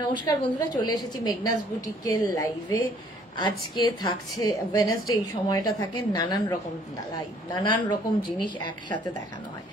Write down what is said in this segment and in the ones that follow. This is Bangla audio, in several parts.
নমস্কার বন্ধুরা, চলে এসেছি মেঘনাস বুটিকের লাইভে। আজকে থাকছে ওয়েডনেসডে, এই সময়টা থাকে নানান রকম লাইভ, নানান রকম জিনিস একসাথে দেখানো হয়।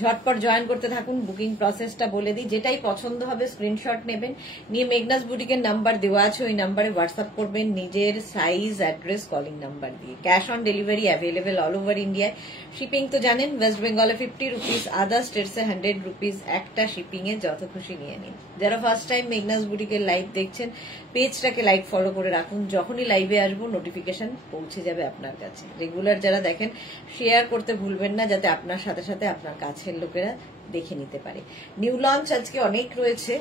ঝটপট জয়েন করতে থাকুন। বুকিং প্রসেসটা বলে দিই, যেটাই পছন্দ হবে স্ক্রিনশট নেবেন, নিয়ে মেঘনাস বুটিকের নাম্বার দেওয়া আছে, ওই নাম্বারে হোয়াটসঅ্যাপ করবেন নিজের সাইজ, অ্যাড্রেস, কলিং নাম্বার দিয়ে। Cash on delivery available all over ইন্ডিয়ায়। শিপিং তো জানেন, ওয়েস্ট বেঙ্গলে 50 রুপিস, আদার স্টেটসে 100 রুপিস। একটা শিপিং এ যত খুশি নিয়ে নিন। যারা ফার্স্ট টাইম মেঘনাস বুটিকের লাইভ দেখছেন, পেজটাকে লাইক ফলো করে রাখুন। যখনই লাইভে আসবো নোটিফিকেশন পৌঁছে যাবে আপনার কাছে। রেগুলার যারা দেখেন, শেয়ার করতে ভুলবেন না, যাতে আপনার সাথে সাথে আপনার কাছের লোকেরা দেখে নিতে পারে। নিউ লঞ্চ আজকে অনেক রয়েছে,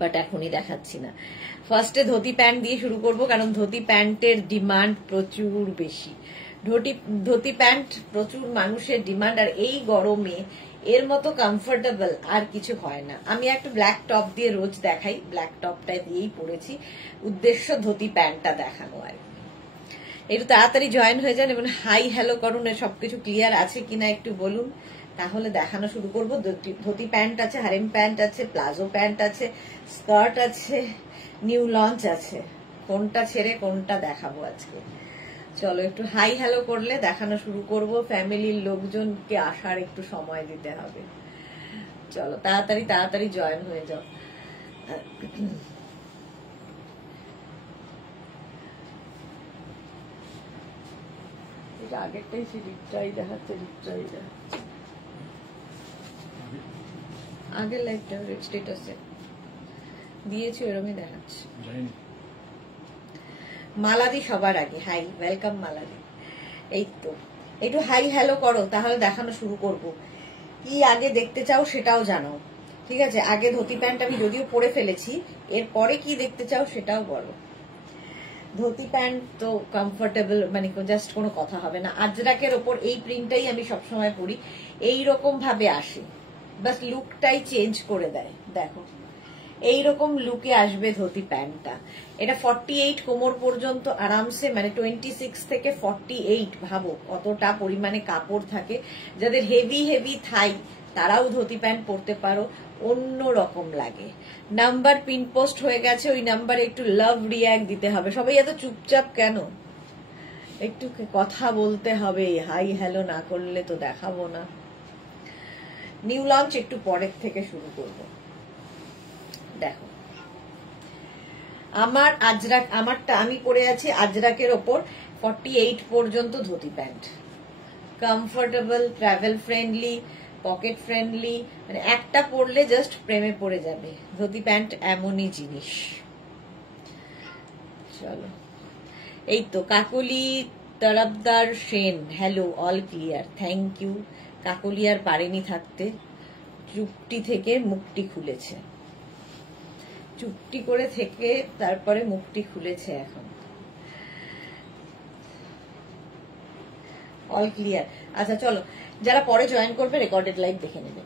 বাট এখনই দেখাচ্ছি না। ফার্স্টে ধুতি প্যান্ট দিয়ে শুরু করব, কারণ ধুতি প্যান্টের ডিমান্ড প্রচুর বেশি। ধুতি প্যান্ট প্রচুর মানুষের ডিমান্ড, আর এই গরমে এর মতো কমফোর্টেবল আর কিছু হয় না। আমি একটা ব্ল্যাক টপ দিয়ে রোজ দেখাই, ব্ল্যাক টপটা দিয়েই পরেছি, উদ্দেশ্য ধুতি প্যান্টটা দেখানো। আর একটু তাড়াতাড়ি জয়েন হয়ে যান এবং হাই হ্যালো করুন। সবকিছু ক্লিয়ার আছে কিনা একটু বলুন, তাহলে দেখানো শুরু করবো। ধুতি প্যান্ট আছে, হারেম প্যান্ট আছে, প্লাজো প্যান্ট আছে, স্কার্ট আছে, নিউ লঞ্চ আছে। কোনটা ছেড়ে কোনটা দেখাবো আজকে? চলো একটু হাই হ্যালো করলে দেখানো শুরু করব। ফ্যামিলির লোকজনকে আসার একটু সময় দিতে হবে। চলো তাড়াতাড়ি তাড়াতাড়ি জয়েন হয়ে যাও। আগেরটাই রিট্রাই দেখাচ্ছে, রিট্রাই দেখাচ্ছে। আগের লাইভটা স্ট্যাটাসে দিয়েছি, এরকমই দেখাচ্ছে। মালাদি সবার আগে, হাই, ওয়েলকাম মালাদি। এই তো একটু হাই হ্যালো করো, তাহলে দেখানো শুরু করব। কি আগে দেখতে চাও সেটাও জানাও, ঠিক আছে? আগে ধুতি প্যান্ট আমি যদিও পরে ফেলেছি, এরপরে কি দেখতে চাও সেটাও বলো। ধুতি প্যান্ট তো কমফোর্টেবল, মানে জাস্ট কোনো কথা হবে না। আজরাকের ওপর এই প্রিন্টটাই আমি সবসময় পরি, এইরকম ভাবে আসে, বাস লুকটাই চেঞ্জ করে দেয়। দেখো এইরকম লুকে আসবে ধুতি প্যান্টটা। এটা 48 কোমর পর্যন্ত আরামসে, মানে 26 থেকে 48, ভাবো কতটা পরিমাণে কাপড় থাকে। যাদের হেভি হেভি থাই, তারাও ধুতি প্যান্ট পরতে পারো, অন্য রকম লাগে। নাম্বার পিন পোস্ট হয়ে গেছে, ওই নাম্বারে একটু লাভ রিয়াক্ট দিতে হবে। সবাই এত চুপচাপ কেন? একটু কথা বলতে হবে, হাই হ্যালো না করলে তো দেখাবো না। নিউ লঞ্চ একটু পরের থেকে শুরু করব। দেখো আমারটা আমি পরে আছি আজরাকের ওপর 48 পর্যন্ত dhoti pant. Comfortable, travel friendly, pocket friendly, মানে একটা পরলে জাস্ট প্রেমে পড়ে যাবে। ধুতি প্যান্ট এমনই জিনিস। চলো, এই তো Kakoli Tarafdar Sen, hello, all clear, thank you. Kakoli আর পারেনি থাকতে, চুপটি থেকে মুখটি খুলেছে, চুপটি করে থেকে তারপরে মুখটি খুলেছে। এখন অল ক্লিয়ার। আচ্ছা চলো, যারা পরে জয়েন করবে রেকর্ডেড লাইভ দেখে নেবে।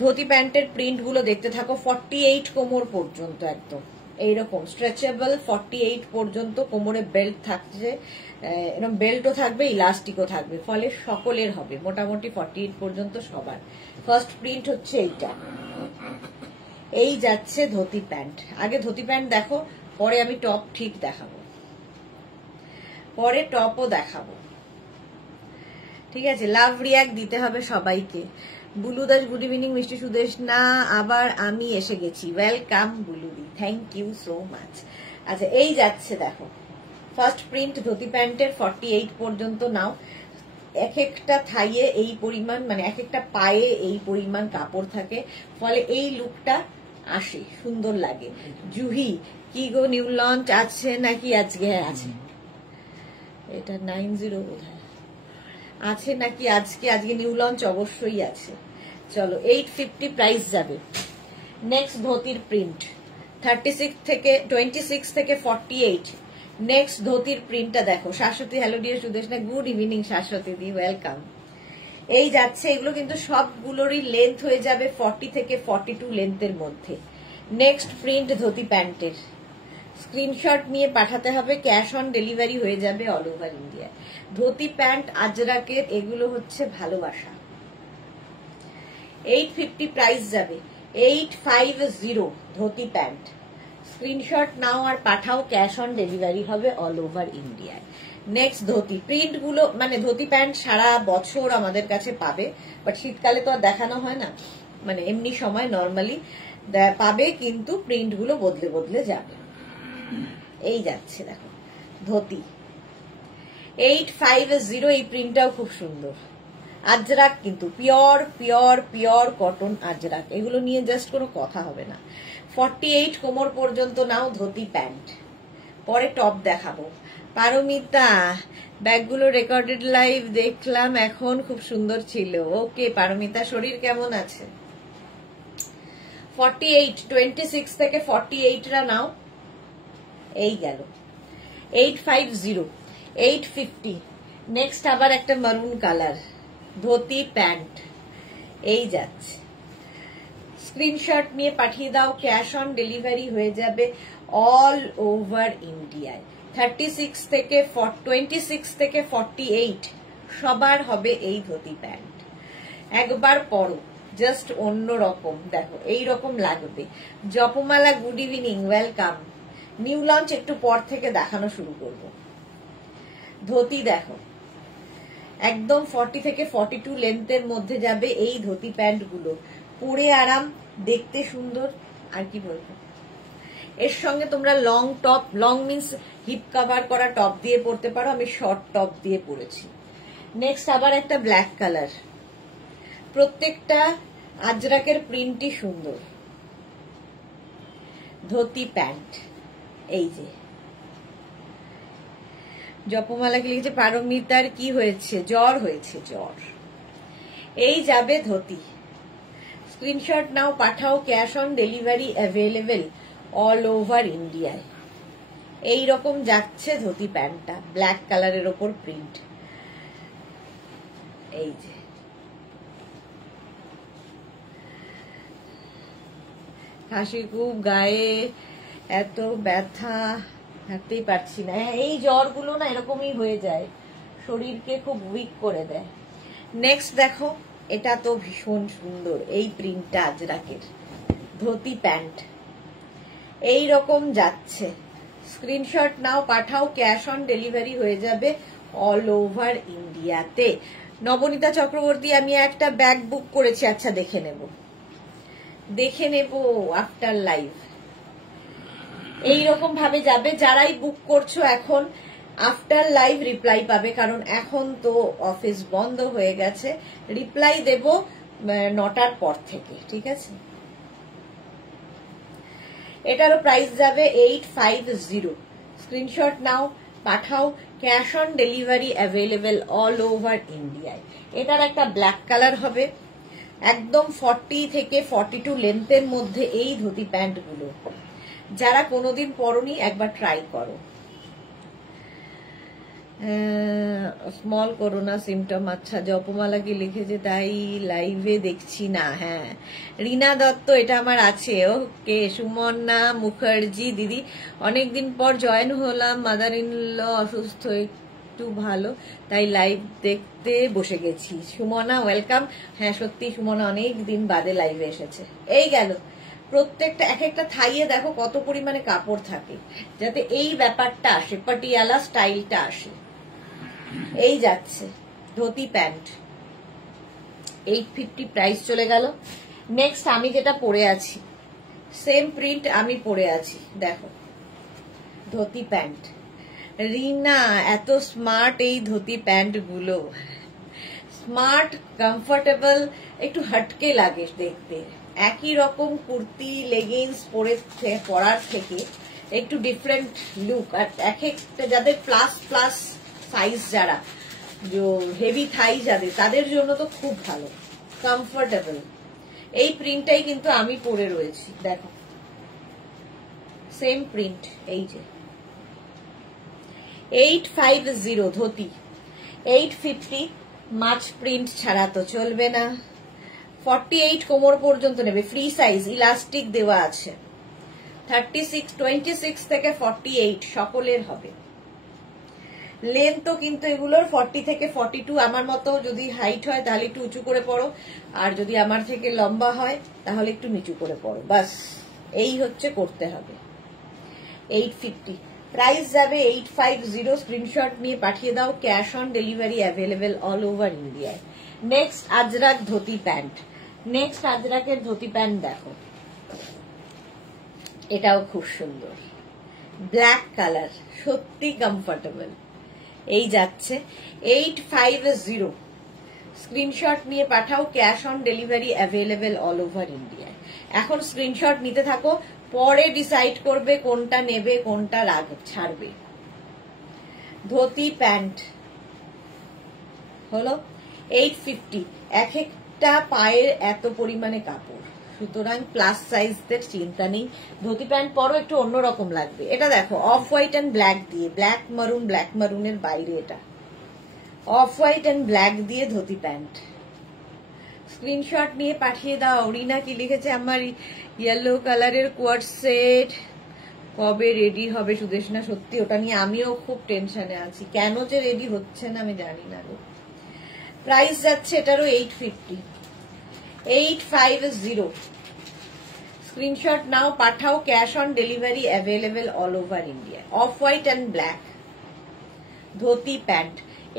ধুতি প্যান্টের প্রিন্ট গুলো দেখতে থাকো। 48 কোমর পর্যন্ত একদম এইরকম স্ট্রেচেবল, 48 পর্যন্ত কোমরে বেল্ট থাকছে, এরকম বেল্টও থাকবে, ইলাস্টিকও থাকবে, ফলে সকলের হবে মোটামুটি 48 পর্যন্ত সবার। ফার্স্ট প্রিন্ট হচ্ছে এইটা। এই যাচ্ছে ধুতি প্যান্ট। আগে ধুতি প্যান্ট দেখো, পরে আমি টপ ঠিক দেখাবো, পরে টপও দেখাবো, ঠিক আছে? লাভ রিয়াক্ট দিতে হবে সবাইকে। Bulu Das, good evening. মিষ্টি সুদেশ না, আবার আমি এসে গেছি, ওয়েলকাম বুলুদি, থ্যাংক ইউ সো মাচ। আচ্ছা এই যাচ্ছে দেখো, ফার্স্ট প্রিন্ট ধুতি প্যান্টের 48 পর্যন্ত নাও। এক একটা থাইয়ে এই পরিমাণ, মানে এক একটা পায়ে এই পরিমাণ কাপড় থাকে, ফলে এই লুকটা আসে, সুন্দর লাগে। জুহি, কি গো নিউ লঞ্চ আছে নাকি আজকে? আছে, এটা 90 বোধহয় আছে নাকি আজকে? আজকে নিউ লঞ্চ অবশ্যই আছে। চলো 850 প্রাইস যাবে। নেক্সট ধুতির প্রিন্ট 26 থেকে 48। নেক্সট ধুতির প্রিন্টটা দেখো। শাশ্বতী, হ্যালো ডিয়ার সুদেশ না, গুড ইভিনিং শাশ্বতী দি, ওয়েলকাম। এই যাচ্ছে, এগুলো কিন্তু সবগুলোরই লেন্থ হয়ে যাবে 40 থেকে 42 লেন্থের মধ্যে। নেক্সট প্রিন্ট ধুতি প্যান্টের স্ক্রিনশট নিয়ে পাঠাতে হবে, ক্যাশ অন ডেলিভারি হয়ে যাবে all over India. Dhoti pant আজরাকের, এগুলো হচ্ছে ভালোবাসা। 850 প্রাইস যাবে। 850 ধুতি প্যান্ট। স্ক্রিনশট নাও আর পাঠাও, ক্যাশ অন ডেলিভারি হবে অল ওভার ইন্ডিয়ায়। নেক্সট ধুতি প্রিন্ট গুলো, মানে ধুতি প্যান্ট সারা বছর আমাদের কাছে পাবে, বাট শীতকালে তো আর দেখানো হয় না, মানে এমনি সময় নর্মালি পাবে, কিন্তু প্রিন্ট গুলো বদলে বদলে যাবে। এই যাচ্ছে দেখো ধুতি 850, এই প্রিন্টটাও খুব সুন্দর। আজরাক কিন্তু pure pure pure cotton Ajrak, এগুলো নিয়ে জাস্ট কোনো কথা হবে না। 48 কোমর পর্যন্ত নাও ধুতি প্যান্ট। পরে টপ দেখাবো। পারমিতা ব্যাগগুলো রেকর্ডেড লাইভ দেখলাম এখন, খুব সুন্দর ছিল। ওকে পারমিতা, শরীর কেমন আছে? 48 26 থেকে 48রা নাও। এই গেল 850, 850। নেক্সট আবার একটা মারুন কালার ধুতি প্যান্ট, এই যাচ্ছে। স্ক্রিনশট নিয়ে পাঠিয়ে দাও, ক্যাশ অন ডেলিভারি হয়ে যাবে অল ওভার ইন্ডিয়ায়। 26 থেকে 48 সবার হবে এই ধুতি প্যান্ট। একবার পরো, জাস্ট অন্য রকম, দেখো এই রকম লাগবে। Japamala good evening, welcome. New launch একটু পর থেকে দেখানো শুরু করব। ধুতি দেখো একদম 40 থেকে 42 লেন্থের মধ্যে যাবে এই ধুতি প্যান্ট গুলো, পরে আরাম, দেখতে সুন্দর। আর কি বলবো, এর সঙ্গে তোমরা long top, long means hip cover করা টপ দিয়ে পরতে পারো, আমি শর্ট টপ দিয়ে পরেছি। নেক্সট আবার একটা ব্ল্যাক কালার, প্রত্যেকটা আজরাকের প্রিন্টই সুন্দর। ধুতি প্যান্ট, এই যে। জপমালাকে লিখেছে পারমিতার কি হয়েছে, জ্বর হয়েছে, জ্বর। এই যাবে ধুতি। স্ক্রিনশট নাও পাঠাও, cash on delivery available all over ইন্ডিয়ায়। এই রকম যাচ্ছে ধুতি প্যান্টটা, ব্ল্যাক কালারের ওপর প্রিন্ট। এই যে হাসি খুব, গায়ে এত ব্যথা, হাঁটতেই পারছি না। এই জ্বরগুলো না এরকমই হয়ে যায়, শরীরকে খুব উইক করে দেয়। নেক্সট দেখো, এটা তো ভীষণ সুন্দর, এই প্রিন্টটা আজরাকের ধুতি প্যান্ট, এই রকম যাচ্ছে। স্ক্রিনশট নাও পাঠাও, ক্যাশ অন ডেলিভারি হয়ে যাবে অল ওভার ইন্ডিয়াতে। নবনীতা চক্রবর্তী, আমি একটা ব্যাগ বুক করেছি, আচ্ছা দেখে নেব আফটার লাইভ। এইরকম ভাবে যাবে, যারাই বুক করছো এখন আফটার লাইভ রিপ্লাই পাবে, কারণ এখন তো অফিস বন্ধ হয়ে গেছে। রিপ্লাই দেব 9টার পর থেকে, ঠিক আছে? এটারও প্রাইস যাবে 850। স্ক্রিনশট নাও পাঠাও, cash on delivery available all over ইন্ডিয়ায়। এটার একটা ব্ল্যাক কালার হবে, একদম 40 থেকে 42 লেন্থের মধ্যে এই ধুতি প্যান্ট গুলো। যারা কোনোদিন পরনি একবার ট্রাই করো। স্মল করোনা সিমটম, আচ্ছা। জপমালা কি লিখেছে তাই লাইভে দেখছি না। হ্যাঁ রীনা দত্ত, এটা আমার আছে। ওকে সুমনা মুখার্জি দিদি, অনেকদিন পর জয়েন হলাম, মাদার ইন ল অসুস্থ, একটু ভালো তাই লাইভ দেখতে বসে গেছি। সুমনা ওয়েলকাম। হ্যাঁ সত্যি সুমনা অনেক দিন বাদে লাইভে এসেছে। এই গেল, প্রত্যেকটা এক একটা থাইয়ে দেখো কত পরিমাণে কাপড় থাকে, যাতে এই ব্যাপারটা আসে, পাটিয়ালা স্টাইলটা আসে। এই যাচ্ছে ধুতি প্যান্ট, 850 প্রাইস চলে গেল। নেক্সট আমি যেটা পরে আছি, সেম প্রিন্ট আমি পরে আছি, দেখো ধুতি প্যান্ট। রিনা, এত স্মার্ট এই ধুতি প্যান্ট গুলো, স্মার্ট, কমফোর্টেবল, একটু হটকে লাগে দেখতে। একই রকম কুর্তি লেগিংস পরার থেকে একটু ডিফারেন্ট লুক। আর এক একটা যাদের প্লাস প্লাস সাইজ, যারা হেভি থাই যাদের, তাদের জন্য তো খুব ভালো, কমফোর্টেবল। এই প্রিন্টটাই কিন্তু আমি পরে রয়েছি, দেখো সেম প্রিন্ট। এই যে 850 ধুতি, 850। মাছ প্রিন্ট ছাড়া তো চলবে না। 48 কোমর পর্যন্ত নেবে, ফ্রি সাইজ, ইলাস্টিক দেওয়া আছে। 26 থেকে 48 সকলের হবে। লেন্থও কিন্তু এগুলোর 40 থেকে 42। আমার মতো যদি হাইট হয় তাহলে একটু উঁচু করে পড়ো, আর যদি আমার থেকে লম্বা হয় তাহলে একটু নিচু করে পড়ো, বাস এই হচ্ছে করতে হবে। 850 প্রাইস যাবে 850। স্ক্রিনশট নিয়ে পাঠিয়ে দাও, cash on delivery available all over ইন্ডিয়ায়। Next Ajrak dhoti pant. Next আজরাকের ধুতি প্যান্ট দেখো, এটাও খুব সুন্দর, ব্ল্যাক কালার, সত্যি কমফোর্টেবল। এই যাচ্ছে 850। স্ক্রিনশট নিয়ে পাঠাও, cash on delivery available all over ইন্ডিয়ায়। এখন স্ক্রিনশট নিতে থাকো, পরে ডিসাইড করবে কোনটা নেবে কোনটা ছাড়বে। ধুতি প্যান্ট হলো 850। এক একটা পায়ের এত পরিমাণে কাপড়, সুতরাং প্লাস সাইজদের চিন্তা নেই। ধুতি প্যান্ট পরো, একটু অন্যরকম লাগবে। এটা দেখো অফ হোয়াইট অ্যান্ড ব্ল্যাক দিয়ে, ব্ল্যাক মারুনের বাইরে, এটা অফ হোয়াইট অ্যান্ড ব্ল্যাক দিয়ে ধুতি প্যান্ট। স্ক্রিনশট নিয়ে পাঠিয়ে দাও। রিনা কি লিখেছে, আমার ইয়েলো কালারের কোয়ার্ড সেট কবে রেডি হবে সুদেশনা? সত্যি ওটা নিয়ে আমিও খুব টেনশনে আছি, কেন যে রেডি হচ্ছে না আমি জানি না গো। প্রাইস যাচ্ছে এটারও 850। 850। স্ক্রিনশট নাও, পাঠাও, cash on delivery available all over India. Off white and black dhoti pant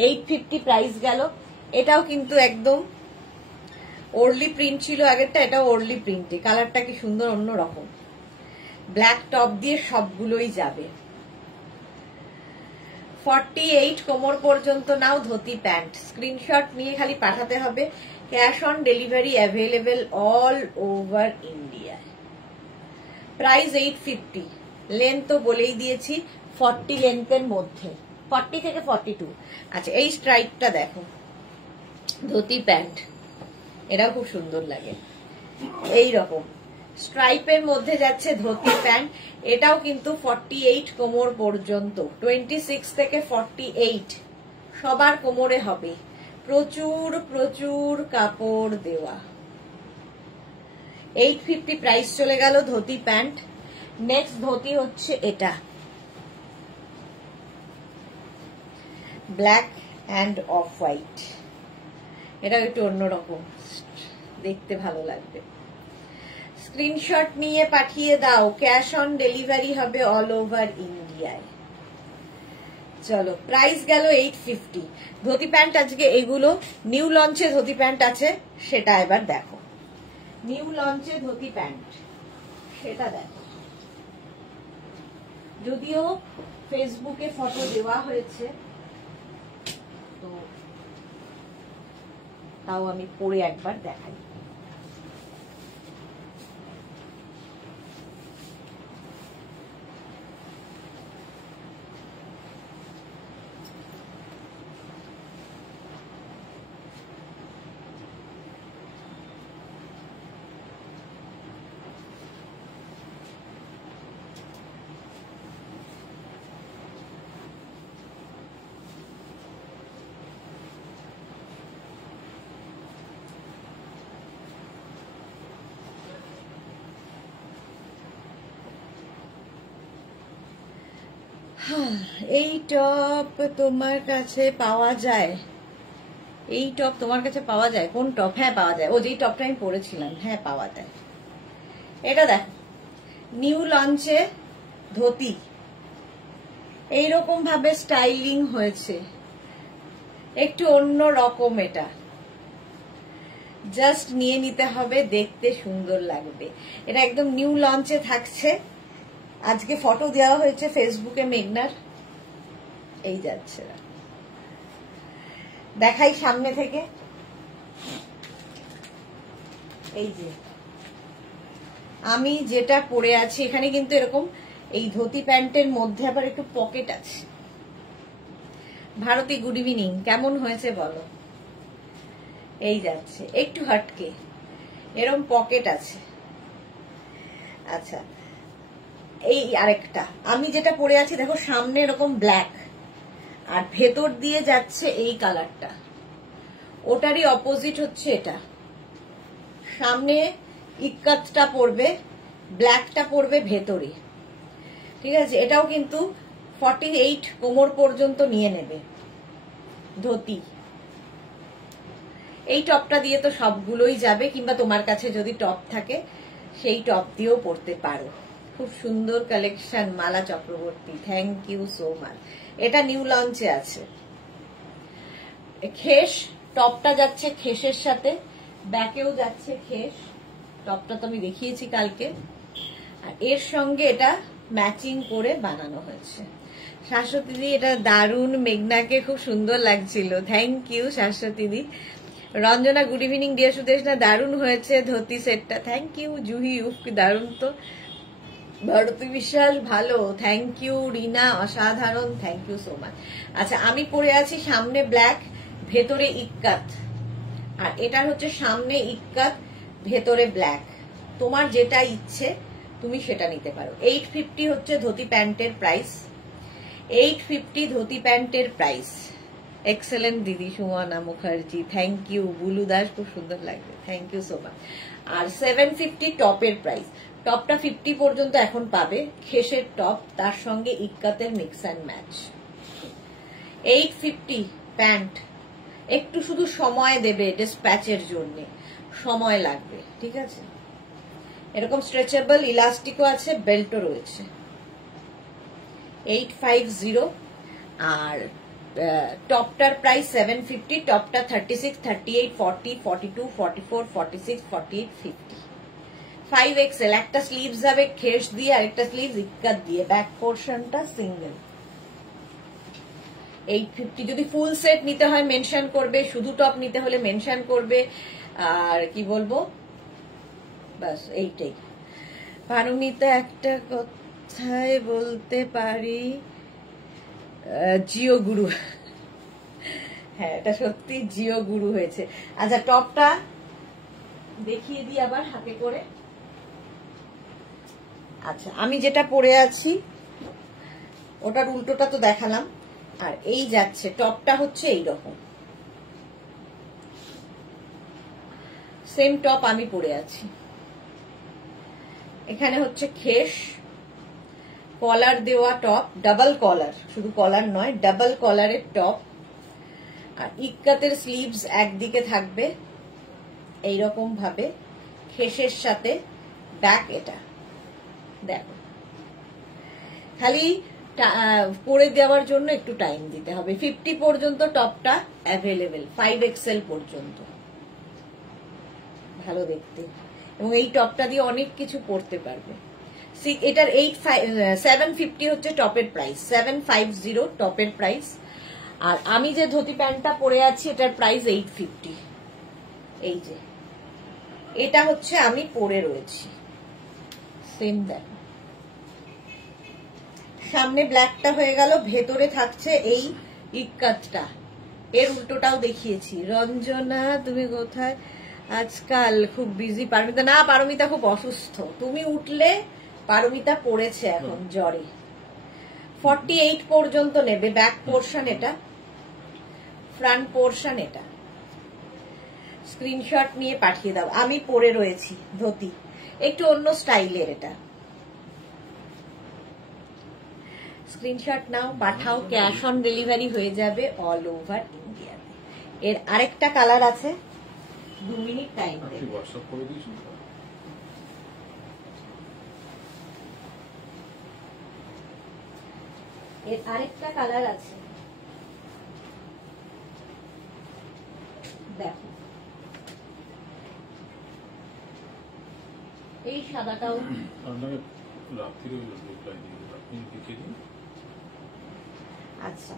850 price গেল। এটাও কিন্তু একদম ওরলি প্রিন্ট ছিল আগেরটা, এটাও ওরলি প্রিন্টে। কালারটা কি সুন্দর, অন্য রকম, ব্ল্যাক টপ দিয়ে সবগুলোই যাবে। 48 কোমর পর্যন্ত নাও ধুতি প্যান্ট। স্ক্রিনশট নিয়ে খালি পাঠাতে হবে, cash on delivery available all over India. Price 850। Length তো বলেই দিয়েছি 40 লেন্থের মধ্যে, 40 থেকে 42। আচ্ছা, এই স্ট্রাইপটা দেখো, ধুতি প্যান্ট, এটাও খুব সুন্দর লাগে। এই রকম স্ট্রাইপের মধ্যে যাচ্ছে ধুতি প্যান্ট, এটাও কিন্তু 48 কোমর পর্যন্ত। 26 থেকে 48 সবার কোমরে হবে, প্রচুর প্রচুর কাপড় দেওয়া। 850 প্রাইস চলে গেল ধুতি প্যান্ট। নেক্সট ধুতি হচ্ছে এটা, ব্ল্যাক অ্যান্ড অফ হোয়াইট। এটা একটু অন্যরকম, দেখতে ভালো লাগবে। স্ক্রিনশট নিয়ে পাঠিয়ে দাও, ক্যাশ অন ডেলিভারি হবে অল ওভার ইন্ডিয়ায়। চলো, প্রাইস গেল 850। ধুতি প্যান্ট আজকে এগুলো নিউ লঞ্চে ধুতি প্যান্ট আছে, সেটা এবার দেখো। নিউ লঞ্চে ধুতি প্যান্ট, সেটা দেখো। যদিও ফেসবুকে ফটো দেওয়া হয়েছে, তো তাও আমি পরে একবার দেখাই। এই টপ তোমার কাছে পাওয়া যায়? এই টপ তোমার কাছে পাওয়া যায়? কোন টপ? হ্যাঁ পাওয়া যায়, ও যেই টপটা আমি পরেছিলাম, হ্যাঁ পাওয়া যায়। এটা দেখো, নিউ লঞ্চে ধুতি, এইরকম ভাবে স্টাইলিং হয়েছে, একটু অন্য রকম। এটা জাস্ট নিয়ে নিতে হবে, দেখতে সুন্দর লাগবে। এটা একদম নিউ লঞ্চে থাকছে, আজকে ফটো দেওয়া হয়েছে ফেসবুকে মেঘনার। এই যাচ্ছে, দেখাই সামনে থেকে। এই যে আমি যেটা পরে আছি, এখানে কিন্তু এরকম এই ধুতি প্যান্টের মধ্যে আবার একটু পকেট আছে। ভারতী গুড ইভিনিং, কেমন হয়েছে বলো? এই যাচ্ছে একটু হাটকে, এরকম পকেট আছে। আচ্ছা, এই আরেকটা আমি যেটা পরে আছি দেখো, সামনে এরকম ব্ল্যাক, আর ভেতর দিয়ে যাচ্ছে এই কালারটা। ওটারই অপোজিট হচ্ছে এটা, সামনে ইক্কাতটা পড়বে, ব্ল্যাকটা পড়বে ভেতরে। ঠিক আছে, এটাও কিন্তু 48 কোমর পর্যন্ত নিয়ে নেবে ধুতি। এই টপটা দিয়ে তো সবগুলোই যাবে, কিংবা তোমার কাছে যদি টপ থাকে সেই টপ দিয়েও পরতে পারো। খুব সুন্দর collection Mala Chakraborty, thank you so much. এটা নিউ লঞ্চে আছে। খেস টপটা যাচ্ছে খেসের সাথে, ব্যাকেও যাচ্ছে খেস। টপটা তো আমি দেখিয়েছি কালকে। আর এর সঙ্গে এটা ম্যাচিং করে বানানো হয়েছে। শাশ্বতীদি এটা দারুণ, মেঘনাকে খুব সুন্দর লাগছিল, থ্যাংক ইউ শাশ্বতীদি। Ranjana good evening dear Sudesh, না দারুণ হয়েছে ধুতি সেটটা, থ্যাংক ইউ। জুহি উফ কি দারুণ তো। ভারতী বিশ্বাস ভালো, থ্যাংক ইউ। রিনা অসাধারণ, থ্যাংক ইউ সো মাচ। আচ্ছা, আমি পরে আছি সামনে ব্ল্যাক, ভেতরে ইক্কাত। আর এটার হচ্ছে সামনে ইক্কাত, ভেতরে ব্ল্যাক। তোমার যেটা ইচ্ছে তুমি সেটা নিতে পারো। 850 হচ্ছে ধুতি প্যান্টের প্রাইস, 850 ধুতি প্যান্টের প্রাইস। এক্সেলেন্ট দিদি সুমনা মুখার্জি, থ্যাংক ইউ। বুলু দাস খুব সুন্দর লাগবে, থ্যাংক ইউ সো মাচ। আর 750 টপের প্রাইস। টপটা 50 পর্যন্ত এখন পাবে, খেসের টপ, তার সঙ্গে ইক্কাতের মিক্স অ্যান্ড ম্যাচ। 850 প্যান্ট। একটু শুধু সময় দেবে ডিসপ্যাচের জন্য, সময় লাগবে, ঠিক আছে। এরকম স্ট্রেচেবল ইলাস্টিকও আছে, বেল্টও রয়েছে। 850। আর টপটার প্রাইস 750। টপটা 36, 38, 40, 42, 44, 46, 48, 50। 5XL। একটা স্লিভস হবে খেস দিয়ে, আরেকটা স্লিভস ইক্কাত দিয়ে, ব্যাক পোর্শনটা সিঙ্গেল। 850। যদি ফুল সেট নিতে হয় মেনশন করবে, শুধু টপ নিতে হলে মেনশন করবে। আর কি বলবো, বাস এইটাই। পারমিতা একটা কথাই বলতে পারি, জিও গুরু। হ্যাঁ, এটা সত্যি জিও গুরু হয়েছে। আচ্ছা, টপটা দেখিয়ে দিই আবার হাতে করে। আচ্ছা, আমি যেটা পরে আছি ওটার উল্টোটা তো দেখালাম। আর এই যাচ্ছে টপটা হচ্ছে এইরকম, সেম টপ আমি পরে আছি। এখানে হচ্ছে খেস, কলার দেওয়া টপ, ডাবল কলার, শুধু কলার নয়, ডাবল কলারের টপ। আর ইক্কাতের স্লিভস একদিকে থাকবে এইরকম ভাবে, খেসের সাথে ব্যাক। এটা দেখো, খালি পরে দেওয়ার জন্য একটু টাইম দিতে হবে। 50 পর্যন্ত টপটা অ্যাভেলেবেল, 5XL পর্যন্ত। ভালো দেখতে, এবং এই টপটা দিয়ে অনেক কিছু পরতে পারবে। এটার 750 হচ্ছে টপের প্রাইস, 750 টপের প্রাইস। আর আমি যে ধুতি প্যান্টটা পরে আছি এটার প্রাইস 850। এই যে এটা হচ্ছে আমি পরে রয়েছি, সেম দেখো। সামনে ব্ল্যাকটা হয়ে গেল, ভেতরে থাকছে এই ইক্কাতটা। এর উল্টোটাও দেখিয়েছি। রঞ্জনা তুমি কোথায় আজকাল? খুব বিজি। পারমিতা, না পারমিতা খুব অসুস্থ। তুমি উঠলে পারমিতা পড়েছে এখন জ্বরে। 48 পর্যন্ত নেবে। ব্যাক পোর্শন এটা, ফ্রন্ট পোর্শন এটা। স্ক্রিনশট নিয়ে পাঠিয়ে দাও। আমি পরে রয়েছি ধুতি, একটু অন্য স্টাইলের। এটা স্ক্রিনশট নাও, পাঠাও, ক্যাশ অন ডেলিভারি হয়ে যাবে অল ওভার ইন্ডিয়া। এর আরেকটা কালার আছে, 2 মিনিট টাইম দেবে। এর আরেকটা কালার আছে, দেখো। এই সাদাটাও আচ্ছা,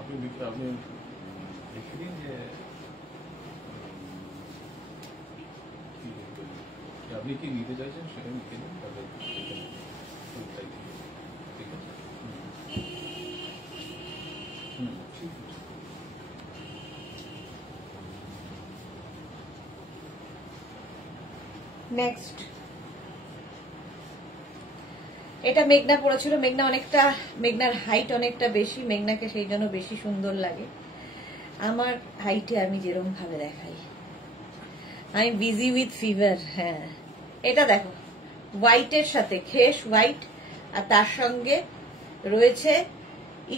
আপনি লিখে দিন যে আপনি কি নিতে চাইছেন সেটা লিখে দিন, তাহলে ঠিক আছে। ঠিক আছে। নেক্সট, এটা মেঘনা পড়েছিল। মেঘনা অনেকটা, মেঘনার হাইট অনেকটা বেশি, মেঘনাকে সেই জন্য বেশি সুন্দর লাগে। আমার হাইটে আমি যেরকম ভাবে দেখাই, আমি বিজি উইথ ফিভার। হ্যাঁ, এটা দেখো, হোয়াইটের সাথে খেস হোয়াইট, আর তার সঙ্গে রয়েছে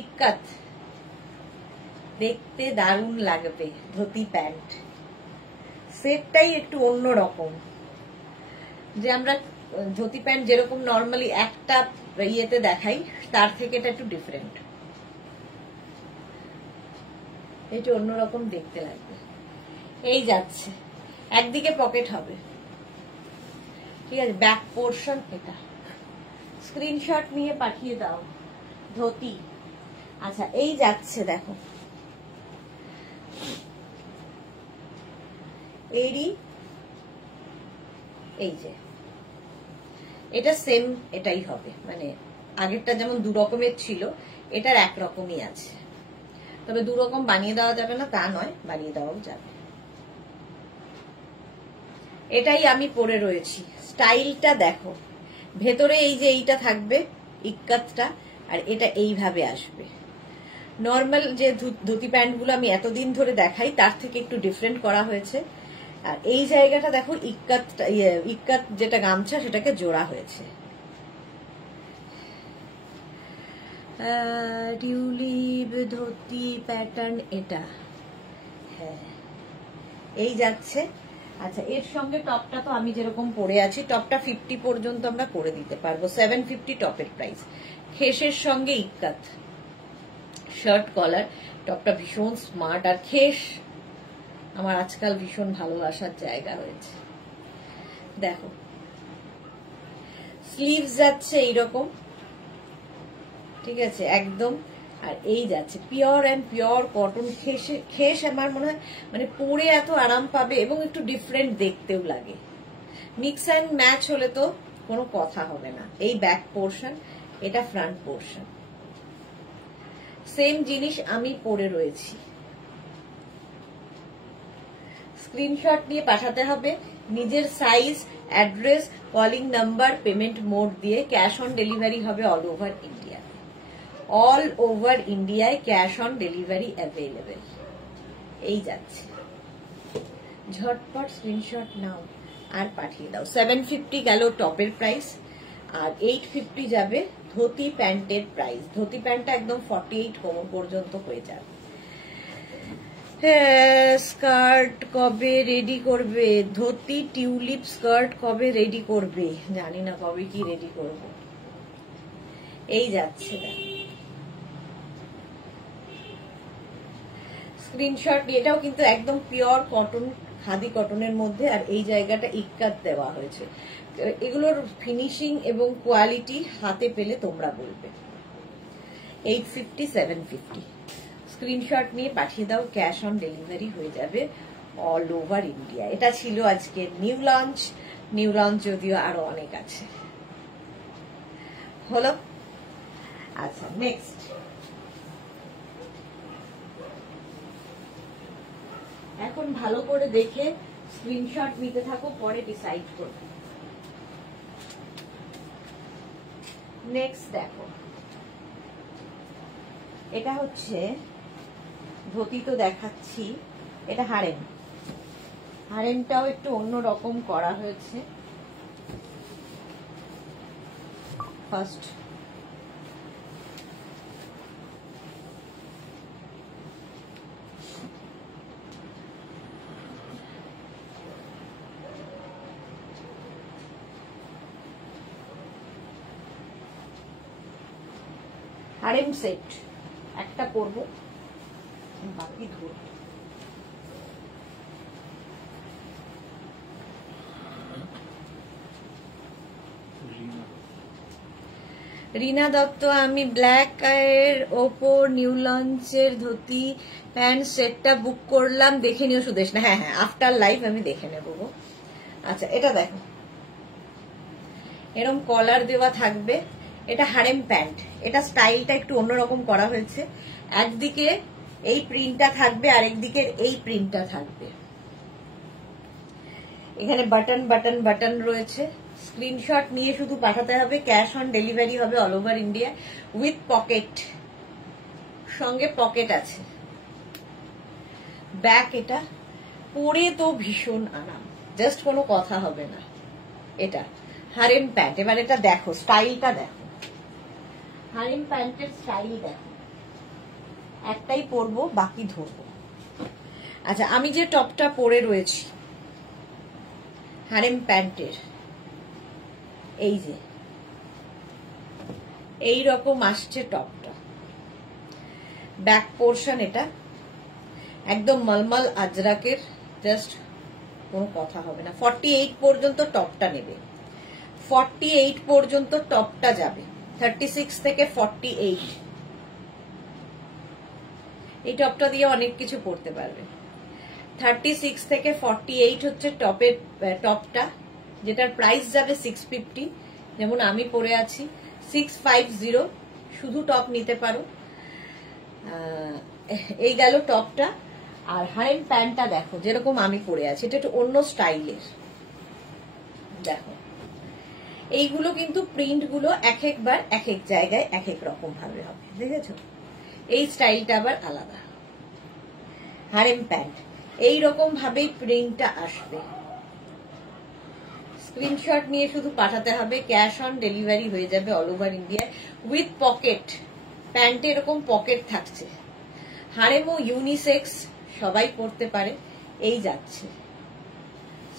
ইক্কাত, দেখতে দারুণ লাগবে ধুতি প্যান্ট। সেটটাই একটু অন্যরকম, যে আমরা ধুতি প্যান্ট যেরকম নর্মালি একটা ইয়েতে দেখাই তার থেকে এটা একটু ডিফারেন্ট, এটা অন্যরকম দেখতে লাগবে। এই যাচ্ছে, একদিকে পকেট হবে, ঠিক আছে। ব্যাক পোর্শন এটা, স্ক্রিনশট নিয়ে পাঠিয়ে দাও ধুতি। আচ্ছা এই যাচ্ছে, দেখো এরই এই যে এটা সেম, এটাই হবে, মানে আগেরটা যেমন দু রকমের ছিল এটার একরকমই আছে, তবে দু রকম বানিয়ে দেওয়া যাবে না তা নয়, বানিয়ে দেওয়াও যাবে। এটাই আমি পরে রয়েছি। স্টাইলটা দেখো, ভেতরে এই যে এইটা থাকবে ইক্কাতটা, আর এটা এইভাবে আসবে। নর্মাল যে ধুতি প্যান্টগুলো আমি এতদিন ধরে দেখাই তার থেকে একটু ডিফারেন্ট করা হয়েছে। আর এই জায়গাটা দেখো ইক্কাত যেটা গামছা সেটাকে জোড়া হয়েছে। টিউলিপ ধুতি প্যাটার্ন এটা, হ্যাঁ এই যাচ্ছে। আচ্ছা এর সঙ্গে টপটা তো আমি যেরকম পরে আছি, টপটা 50 পর্যন্ত আমরা করে দিতে পারবো, 750 টপের প্রাইস। খেসের সঙ্গে ইক্কাত, শার্ট কলার, টপটা ভীষণ স্মার্ট। আর খেস আমার আজকাল ভীষণ ভালোবাসার জায়গা হয়েছে। দেখো স্লিভস যাচ্ছে এইরকম, ঠিক আছে একদম। আর এই যাচ্ছে পিওর অ্যান্ড পিওর কটন খেস। আমার মনে হয় মানে পরে এত আরাম পাবে এবং একটু ডিফারেন্ট দেখতেও লাগে। মিক্স অ্যান্ড ম্যাচ হলে তো কোনো কথা হবে না। এই ব্যাক পোর্শন, এটা ফ্রন্ট পোর্শন, সেম জিনিস আমি পরে রয়েছি। স্ক্রিনশট নিয়ে পাঠাতে হবে, নিজের size, address, calling number, payment mode দিয়ে। ক্যাশ অন ডেলিভারি হবে all over India, all over ইন্ডিয়ায় ক্যাশ অন ডেলিভারি অ্যাভেলেবেল। এই যাচ্ছে, ঝটপট স্ক্রিনশট নাও আর পাঠিয়ে দাও। 750 গেল টপের প্রাইস, আর 850 যাবে ধুতি প্যান্টের প্রাইস। ধুতি প্যান্টটা একদম 48 কোমর পর্যন্ত হয়ে যাবে। স্কার্ট কবে রেডি করবে? ধুতি টিউলিপ স্কার্ট কবে রেডি করবে জানি না, কবে কি রেডি করব। এই যাচ্ছে, স্ক্রিনশট। এটাও কিন্তু একদম পিওর কটন, খাদি কটনের মধ্যে, আর এই জায়গাটা ইক্কাত দেওয়া হয়েছে। এগুলোর ফিনিশিং এবং কোয়ালিটি হাতে পেলে তোমরা বলবে। 850 750 স্ক্রিনশট নিয়ে পাঠিয়ে দাও, ক্যাশ অন ডেলিভারি হয়ে যাবে অল ওভার ইন্ডিয়া। এটা ছিল আজকে নিউ লঞ্চ। নিউ লঞ্চ যদিও আরো অনেক আছে। হলো, আচ্ছা নেক্সট। এখন ভালো করে দেখে স্ক্রিনশট নিতে থাকো, পরে ডিসাইড করবে। নেক্সট দেখো, এটা হচ্ছে ধুতি তো দেখাচ্ছি, এটা হারেম। হারেমটাও একটু অন্যরকম করা হয়েছে। ফার্স্ট হারেম সেট একটা করবো, বাকি ধরবো। রিনা দত্ত, আমি ব্ল্যাক এর ওপর নিউ লঞ্চের ধুতি প্যান্ট সেটটা বুক করলাম, দেখে নিও সুদেশ না। হ্যাঁ হ্যাঁ, আফটার লাইভ আমি দেখে নেবো। আচ্ছা এটা দেখো, এরকম কলার দেওয়া থাকবে। এটা হারেম প্যান্ট, এটা স্টাইলটা একটু অন্যরকম করা হয়েছে। একদিকে এই প্রিন্টটা থাকবে, আরেকদিকে এই প্রিন্টটা থাকবে। এখানে বাটন বাটন বাটন রয়েছে। স্ক্রিনশট নিয়ে শুধু পাঠাতে হবে, ক্যাশ অন ডেলিভারি হবে all over India with pocket, সঙ্গে পকেট আছে। ব্যাক, এটা পরে তো ভীষণ আরাম, জাস্ট কোনো কথা হবে না। এটা হারেম প্যান্ট। এবার এটা দেখো, স্টাইলটা দেখো, হারিম প্যান্টের স্টাইল দেখো, একটাই পরবো, বাকি ধরবো। আচ্ছা, আমি যে টপটা পরে রয়েছি হারিম প্যান্টের, এই যে এই রকম আসছে টপটা, ব্যাক পোর্শন এটা একদম মলমল আজরাকের, জাস্ট কোনো কথা হবে না। 48 পর্যন্ত টপটা নেবে, 48 পর্যন্ত টপটা যাবে, 36 থেকে 48। এই টপটা দিয়ে অনেক কিছু পড়তে পারবে। 36 থেকে 48 হচ্ছে টপটা, যেটার প্রাইস যাবে 650, যেমন আমি পরে আছি 650, শুধু টপ নিতে পারো। এই গেল টপটা। আর হারিম প্যান্টটা দেখো যেরকম আমি পরে আছি, এটা একটু অন্য স্টাইলের। দেখো এইগুলো কিন্তু প্রিন্ট গুলো এক একবার এক এক জায়গায় এক এক রকম ভাবে হবে, দেখেছো? এই স্টাইলটা আবার আলাদা। হারিম প্যান্ট এইরকম ভাবেই প্রিন্টটা আসবে। স্ক্রিনশট নিয়ে শুধু পাঠাতে হবে, ক্যাশ অন ডেলিভারি হয়ে যাবে অল ওভার ইন্ডিয়ায়, উইথ পকেট। প্যান্টে এরকম পকেট থাকছে। হারেমও ইউনিসেক্স, সবাই পরতে পারে। এই যাচ্ছে,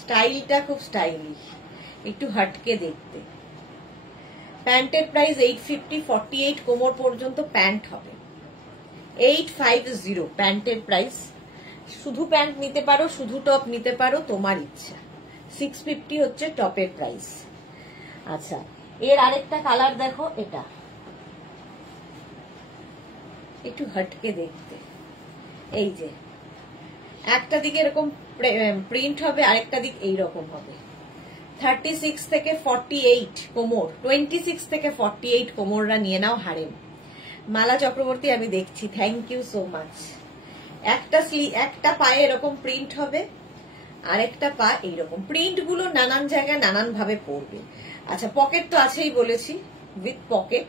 স্টাইলটা খুব স্টাইলিশ, একটু হাটকে দেখতে। প্যান্টের প্রাইস 850, 48 কোমর পর্যন্ত প্যান্ট হবে। 850 প্যান্টের প্রাইস। শুধু প্যান্ট নিতে পারো, শুধু টপ নিতে পারো, তোমার ইচ্ছা। 650 হচ্ছে টপের প্রাইস। আচ্ছা, এর আরেকটা কালার দেখো, এটা একটু হাটকে দেখতে। এই যে একটা দিকে এরকম প্রিন্ট হবে, আরেকটা দিক এইরকম হবে। 36 থেকে 48 কোমর, 26 থেকে 48 কোমররা নিয়ে নাও হারেম। মালা চক্রবর্তী আমি দেখছি, থ্যাংক ইউ সো মাচ। একটা পায়ে এরকম প্রিন্ট হবে, আরেকটা পা এইরকম। প্রিন্ট গুলো নানান জায়গায় নানান ভাবে পড়বে। আচ্ছা, পকেট তো আছেই বলেছি, উইথ পকেট।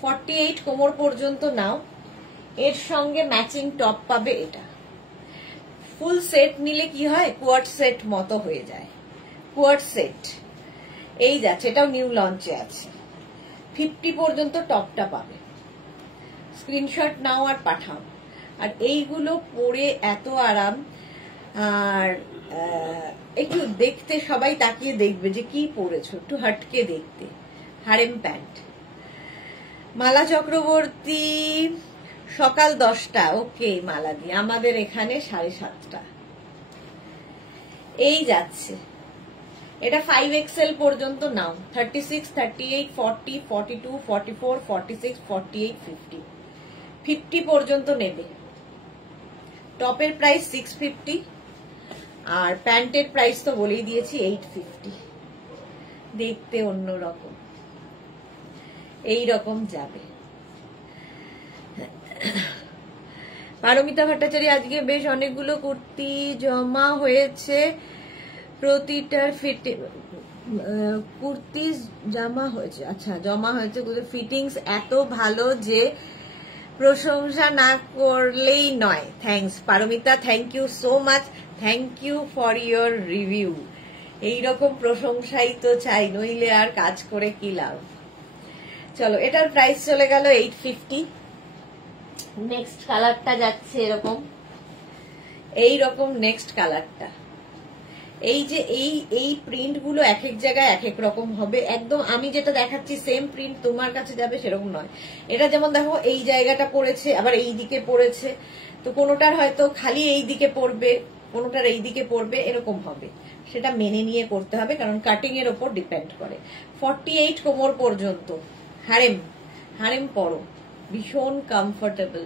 48 কোমর পর্যন্ত নাও। এর সঙ্গে ম্যাচিং টপ পাবে। এটা ফুল সেট নিলে কি হয়, কোয়ার্ড সেট মতো হয়ে যায়, কোয়ার্ড সেট। এই যাচ্ছে, এটাও নিউ লঞ্চে আছে। 50 পর্যন্ত টপটা পাবে। স্ক্রিনশট নাও আর পাঠাও। আর এইগুলো পরে এত আরাম, আর একটু দেখতে সবাই তাকিয়ে দেখবে যে কি পরেছো, একটু হাটকে দেখতে। Harem pant. মালা চক্রবর্তী সকাল 10টা, ওকে মালা দি, আমাদের এখানে 7:30। এই যাচ্ছে, এটা 5XL পর্যন্ত নাও। 36, 38, 40, 42, 44, 46, 48, 50। 50 পর্যন্ত নেবে। টপের প্রাইস 650, আর প্যান্টের প্রাইস তো বলেই দিয়েছি 850। দেখতে অন্যরকম, এইরকম যাবে। পারমিতা ভট্টাচার্য, আজকে বেশ অনেকগুলো কুর্তি জমা হয়েছে, প্রতিটার কুর্তি জমা হয়েছে। আচ্ছা, জমা হয়েছে, ফিটিংস এত ভালো যে প্রশংসা না করলেই নয়। Thanks Paromita, thank you so much, thank you for your review. এইরকম প্রশংসাই তো চাই, নইলে আর কাজ করে কি লাভ। চলো, এটার প্রাইস চলে গেল 850। নেক্সট কালারটা যাচ্ছে এরকম, এইরকম নেক্সট কালারটা। এই যে এই প্রিন্ট গুলো এক এক জায়গায় এক এক রকম হবে। একদম আমি যেটা দেখাচ্ছি সেম প্রিন্ট তোমার কাছে যাবে সেরকম নয়। এটা যেমন দেখো, এই জায়গাটা পড়েছে, আবার এই দিকে পড়েছে, তো কোনোটার হয়তো খালি এই দিকে পড়বে, কোনোটার এই দিকে পড়বে, এরকম হবে। সেটা মেনে নিয়ে করতে হবে, কারণ কাটিং এর ওপর ডিপেন্ড করে। 48 কোমর পর্যন্ত হারেম। হারেম পরো, ভীষণ কমফোর্টেবল।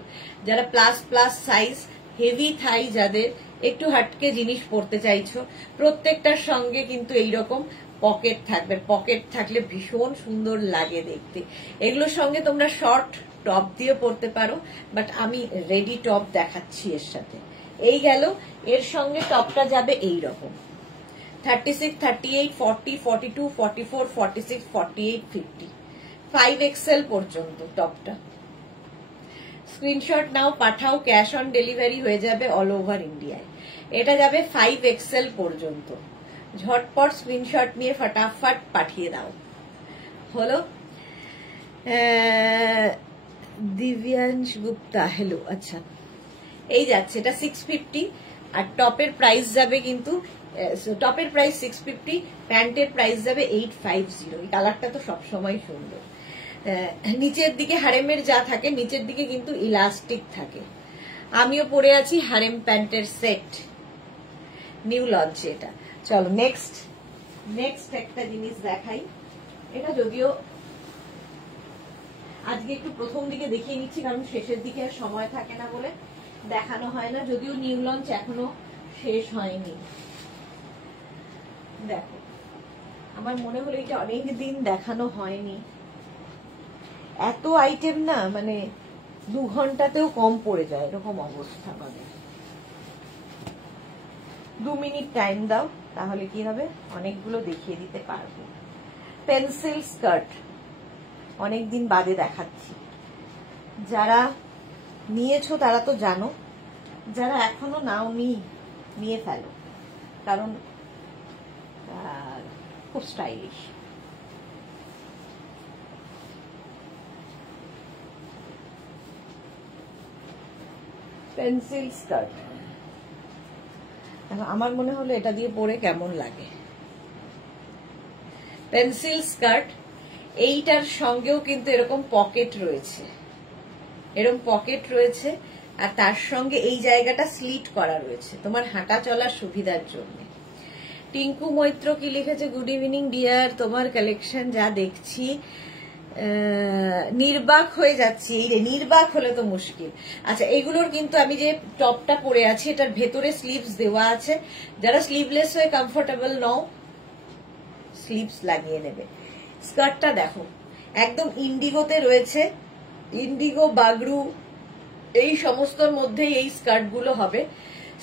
যারা প্লাস সাইজ, হেভি থাই, যাদের একটু হাটকে জিনিস পরতে চাইছো, প্রত্যেকটার সঙ্গে কিন্তু এইরকম পকেট থাকবে। পকেট থাকলে ভীষণ সুন্দর লাগে দেখতে। এগুলোর সঙ্গে তোমরা শর্ট টপ দিয়ে পরতে পারো, বাট আমি রেডি টপ দেখাচ্ছি এর সাথে। এই গেল, এর সঙ্গে টপটা যাবে এইরকম। 36, 38, 40, 42, 44, 46, 48, 50। 5XL পর্যন্ত টপটা। স্ক্রিনশট নাও, পাঠাও, ক্যাশ অন ডেলিভারি হয়ে যাবে অল ওভার ইন্ডিয়ায়। এটা যাবে 5XL পর্যন্ত। ঝটপট স্ক্রিনশট নিয়ে ফটাফট পাঠিয়ে দাও। হলো, দিব্যাংশ গুপ্তা, হ্যালো। আচ্ছা, এই যাচ্ছে, এটা 650 আর টপের প্রাইস যাবে কিন্তু, টপের প্রাইস 650, প্যান্টের প্রাইস যাবে 850। এই কালারটা তো সবসময় সুন্দর। নিচের দিকে হারেমের যা থাকে নিচের দিকে কিন্তু ইলাস্টিক থাকে। আমিও পরে আছি হারেম প্যান্টের সেট, নিউ লঞ্চ এটা। চলো নেক্সট একটা জিনিস দেখাই। এটা যদিও আজকে একটু প্রথম দিকে দেখিয়ে নিচ্ছি, কারণ শেষের দিকে আর সময় থাকে না বলে দেখানো হয় না, যদিও নিউ লঞ্চ এখনো শেষ হয়নি। দেখো, আমার মনে হলো এটা অনেক দিন দেখানো হয়নি। এত আইটেম না, মানে 2 ঘন্টাতেও কম পড়ে যায় এরকম অবস্থা। মানে 2 মিনিট টাইম দাও, তাহলে কি হবে, অনেকগুলো দেখিয়ে দিতে পারবো। পেন্সিল স্কার্ট অনেকদিন বাদে দেখাচ্ছি। যারা নিয়েছো তারা তো জানো, যারা এখনো নাও নিয়ে ফেলো, কারণ খুব স্টাইলিশ। পেন্সিল স্কার্ট আমার মনে হলো এটা দিয়ে পরে কেমন লাগে। পেন্সিল স্কার্ট, এইটার সঙ্গেও কিন্তু এরকম পকেট রয়েছে, আর তার সঙ্গে এই জায়গাটা স্লিট করা রয়েছে তোমার হাঁটা চলার সুবিধার জন্য। টিঙ্কু মৈত্র কি লিখেছে, গুড ইভিনিং ডিয়ার, তোমার কালেকশন যা দেখছি নির্বাক হয়ে যাচ্ছি। এই রে, নির্বাক হলে তো মুশকিল। আচ্ছা, এইগুলোর কিন্তু আমি যে টপটা পরে আছি এটার ভেতরে স্লিভস দেওয়া আছে। যারা স্লিভলেস হয়ে কমফোর্টেবল নও, স্লিভস লাগিয়ে নেবে। স্কার্টটা দেখো, একদম ইন্ডিগোতে রয়েছে, ইন্ডিগো, বাগরু, এই সমস্তর মধ্যেই এই স্কার্ট গুলো হবে।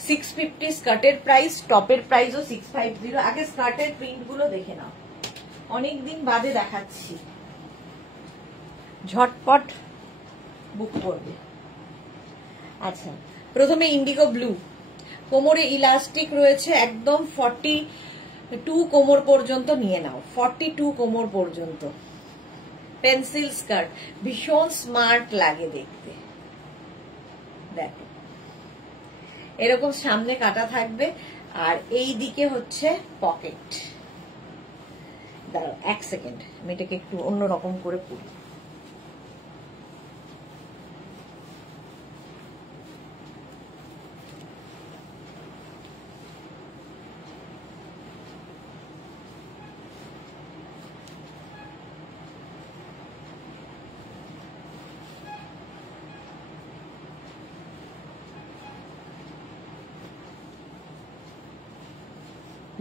650 স্কার্টের প্রাইস, টপের প্রাইসও 650। আগে স্কার্টের প্রিন্ট গুলো দেখে নাও, অনেকদিন বাদে দেখাচ্ছি, ঝটপট বুক করবে। আচ্ছা, প্রথমে ইন্ডিগো ব্লু, কোমরে ইলাস্টিক রয়েছে একদম 42 কোমর পর্যন্ত নিয়ে নাও, 42 কোমর পর্যন্ত। পেন্সিল স্কার্ট ভীষণ স্মার্ট লাগে দেখতে। দেখো, এরকম সামনে কাটা থাকবে আর এই দিকে হচ্ছে পকেট। দাঁড়াও 1 সেকেন্ড, আমি এটাকে একটু অন্যরকম করে পরি।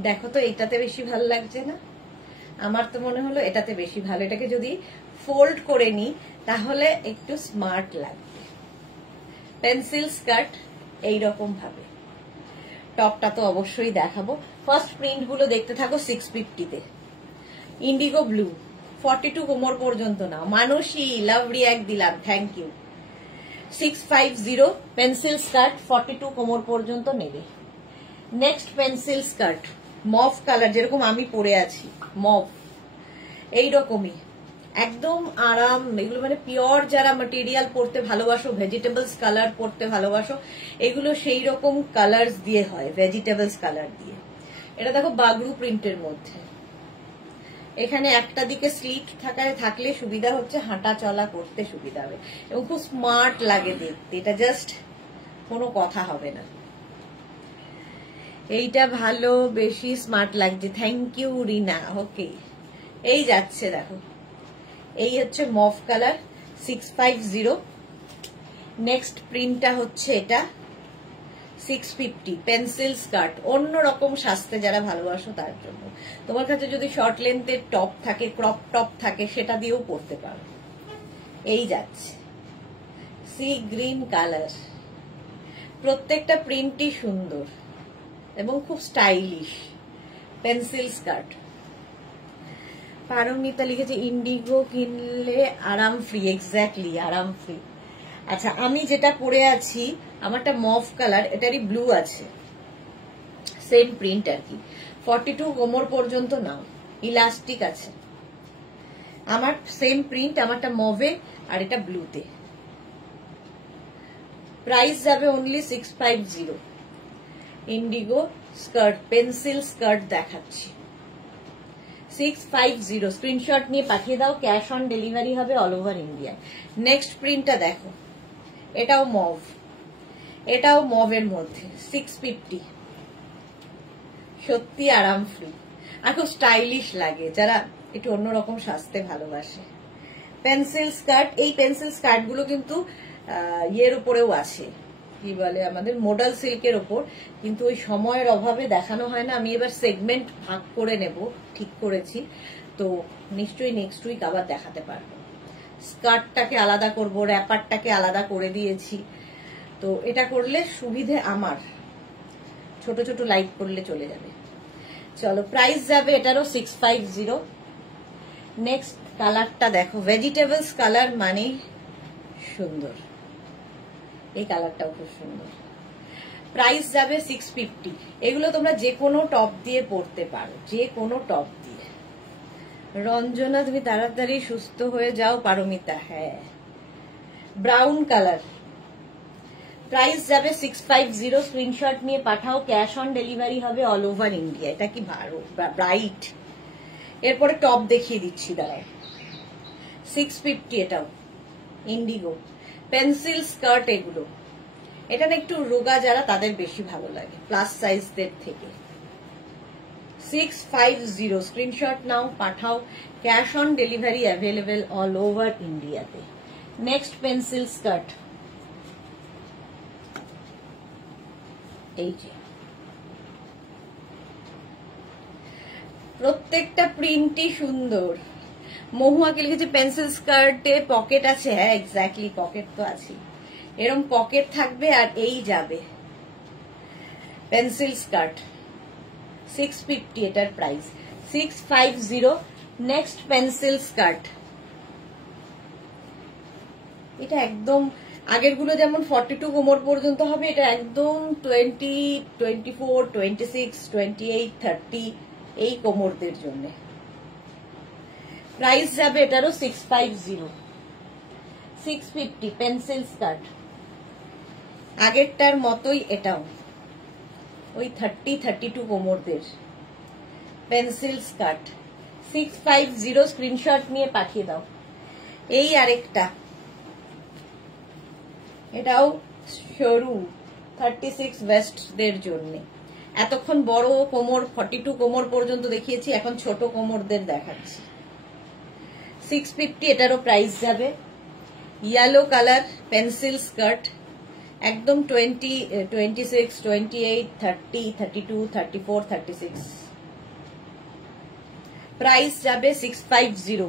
দেখো তো, এইটাতে বেশি ভালো লাগছে না? আমার তো মনে হলো এটাতে বেশি ভালো। এটাকে যদি ফোল্ড করে নি তাহলে একটু স্মার্ট লাগবে। পেন্সিল স্কার্ট এইরকম ভাবে। টপটা তো অবশ্যই দেখাবো। ফার্স্ট প্রিন্ট গুলো দেখতে থাকো। 650-তে ইন্ডিগো ব্লু, 42 কোমর পর্যন্ত না। মানসী লাভ রিয়াক্ট দিলাম, থ্যাংক ইউ। 650 পেন্সিল স্কার্ট, 42 কোমর পর্যন্ত নেবে। Next pencil skirt, mauve colour, যেরকম আমি পরে আছি, মভ এইরকমই একদম আরাম। এগুলো মানে পিওর, যারা ম্যাটেরিয়াল পরতে ভালোবাসো, ভেজিটেবলস কালার পরতে ভালোবাসো, এগুলো সেই রকম কালার দিয়ে হয়, ভেজিটেবলস কালার দিয়ে। এটা দেখো বাগরু প্রিন্টের মধ্যে, এখানে একটা দিকে স্লিট থাকলে সুবিধা হচ্ছে হাঁটা চলা করতে সুবিধা হবে এবং খুব স্মার্ট লাগে দেখতে। এটা জাস্ট কোনো কথা হবে না। এইটা ভালো, বেশি স্মার্ট লাগছে, থ্যাংক ইউ রিনা। ওকে, এই যাচ্ছে দেখো, এই হচ্ছে মভ কালার, 650। নেক্সট প্রিন্টটা হচ্ছে এটা 650 পেন্সিল স্কার্ট। অন্যরকম সাজতে যারা ভালোবাসো তার জন্য। তোমার কাছে যদি শর্ট লেন্থের টপ থাকে, ক্রপ টপ থাকে, সেটা দিয়েও পরতে পারো। এই যাচ্ছে সি গ্রিন কালার, প্রত্যেকটা প্রিন্টই সুন্দর এবং খুব স্টাইলিশ। Pencil skirt. পারমিতা লিখেছে ইন্ডিগো কিনলে আরাম ফ্রি। এক্স্যাক্টলি, আরাম ফ্রি। আচ্ছা, আমি যেটা পরে আছি আমারটা মভ কালার, এটারই ব্লু আছে, সেম প্রিন্ট আর কি। 42 কোমর পর্যন্ত নাও, ইলাস্টিক আছে। আমার সেম প্রিন্ট, আমারটা মভে আর এটা ব্লুতে। প্রাইস যাবে only 650। Indigo skirt, pencil skirt দেখাচ্ছি 650। স্ক্রিনশট নিয়ে পাঠিয়ে দাও, ক্যাশ অন ডেলিভারি হবে অল ওভার ইন্ডিয়া। নেক্সট প্রিন্টটা দেখো, এটাও মভ, এটাও মভের মধ্যে 650। সত্যি আরাম ফ্রি আর খুব স্টাইলিশ লাগে যারা একটু অন্যরকম সাজতে ভালোবাসে। পেন্সিল স্কার্ট, এই পেন্সিল স্কার্ট গুলো কিন্তু ইয়ের উপরেও আছে, কি বলে আমাদের মোডাল সিল্কের ওপর, কিন্তু ওই সময়ের অভাবে দেখানো হয় না। আমি এবার সেগমেন্ট ভাগ করে নেব, ঠিক করেছি, তো নিশ্চয়ই নেক্সট উইক আবার দেখাতে পারবো। স্কার্টটাকে আলাদা করব, র্যাপারটাকে আলাদা করে দিয়েছি, তো এটা করলে সুবিধে আমার, ছোট ছোট লাইট করলে চলে যাবে। চলো, প্রাইস যাবে এটারও 650। নেক্সট কালারটা দেখো, ভেজিটেবলস কালার মানেই সুন্দর, এই কালারটাও খুব সুন্দর। প্রাইস যাবে 650। এগুলো তোমরা যে কোনো টপ দিয়ে পরতে পারো, যে কোনো টপ দিয়ে। রঞ্জনা তুমি তাড়াতাড়ি সুস্থ হয়ে যাও। পারমিতা, হ্যাঁ, ব্রাউন কালার। প্রাইস যাবে 650। স্ক্রিনশট নিয়ে পাঠাও, ক্যাশ অন ডেলিভারি হবে অল ওভার ইন্ডিয়া। এটা কি ভালো ব্রাইট। এরপরে টপ দেখিয়ে দিচ্ছি, দাঁড়াও। 650 এটাও ইন্ডিগো পেন্সিল স্কার্ট। এগুলো এটা না একটু রোগা যারা, তাদের বেশি ভালো লাগে প্লাস সাইজদের থেকে। 650। স্ক্রিনশট নাও, পাঠাও, cash on delivery available all over ইন্ডিয়াতে। নেক্সট পেন্সিল স্কার্ট, এই যে প্রত্যেকটা প্রিন্টই সুন্দর। মহুয়াকে লিখেছে পেন্সিল স্কার্টে পকেট আছে। হ্যাঁ, এক্স্যাক্টলি, পকেট তো আছে, এরকম পকেট থাকবে আর এই যাবে। পেন্সিল স্কার্ট 650, এটার প্রাইস 650। নেক্সট পেন্সিল স্কার্ট, এটা একদম আগেরগুলো যেমন 42 কোমর পর্যন্ত হবে, এটা একদম 20, 24, 26, 28, 30 এই কোমরদের জন্য। প্রাইস যাবে এটারও 650। 650 পেন্সিল স্কার্ট, আগেরটার মতোই এটাও ওই 30, 32 কোমরদের পেন্সিল স্কার্ট 650। স্ক্রিনশট নিয়ে পাঠিয়ে দাও। এই আরেকটা, এটাও সরু 36 ওয়েস্টদের জন্য। এতক্ষণ বড় কোমর 42 কোমর পর্যন্ত দেখিয়েছি, এখন ছোট কোমরদের দেখাচ্ছি। 650, এটারও প্রাইস যাবে। ইয়েলো কালার পেন্সিল স্কার্ট, একদম 20, 26, 28, 30, 32, 34, 36। প্রাইস যাবে 650।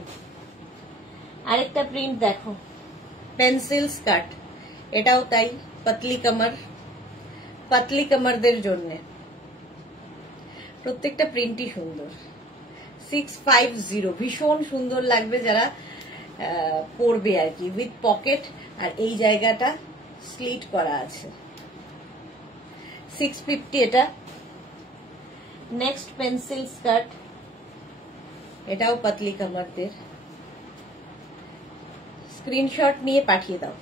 আরেকটা প্রিন্ট দেখো, পেন্সিল স্কার্ট, এটাও তাই, পাতলি কামারদের জন্য। প্রত্যেকটা প্রিন্টই সুন্দর। 650, ভীষণ সুন্দর লাগবে যারা পরবে আর কি, উইথ পকেট, আর এই জায়গাটা স্লিট করা আছে। 650 এটা। নেক্সট পেন্সিল স্কার্ট, এটাও পাতলি কামারদের। স্ক্রিনশট নিয়ে পাঠিয়ে দাও,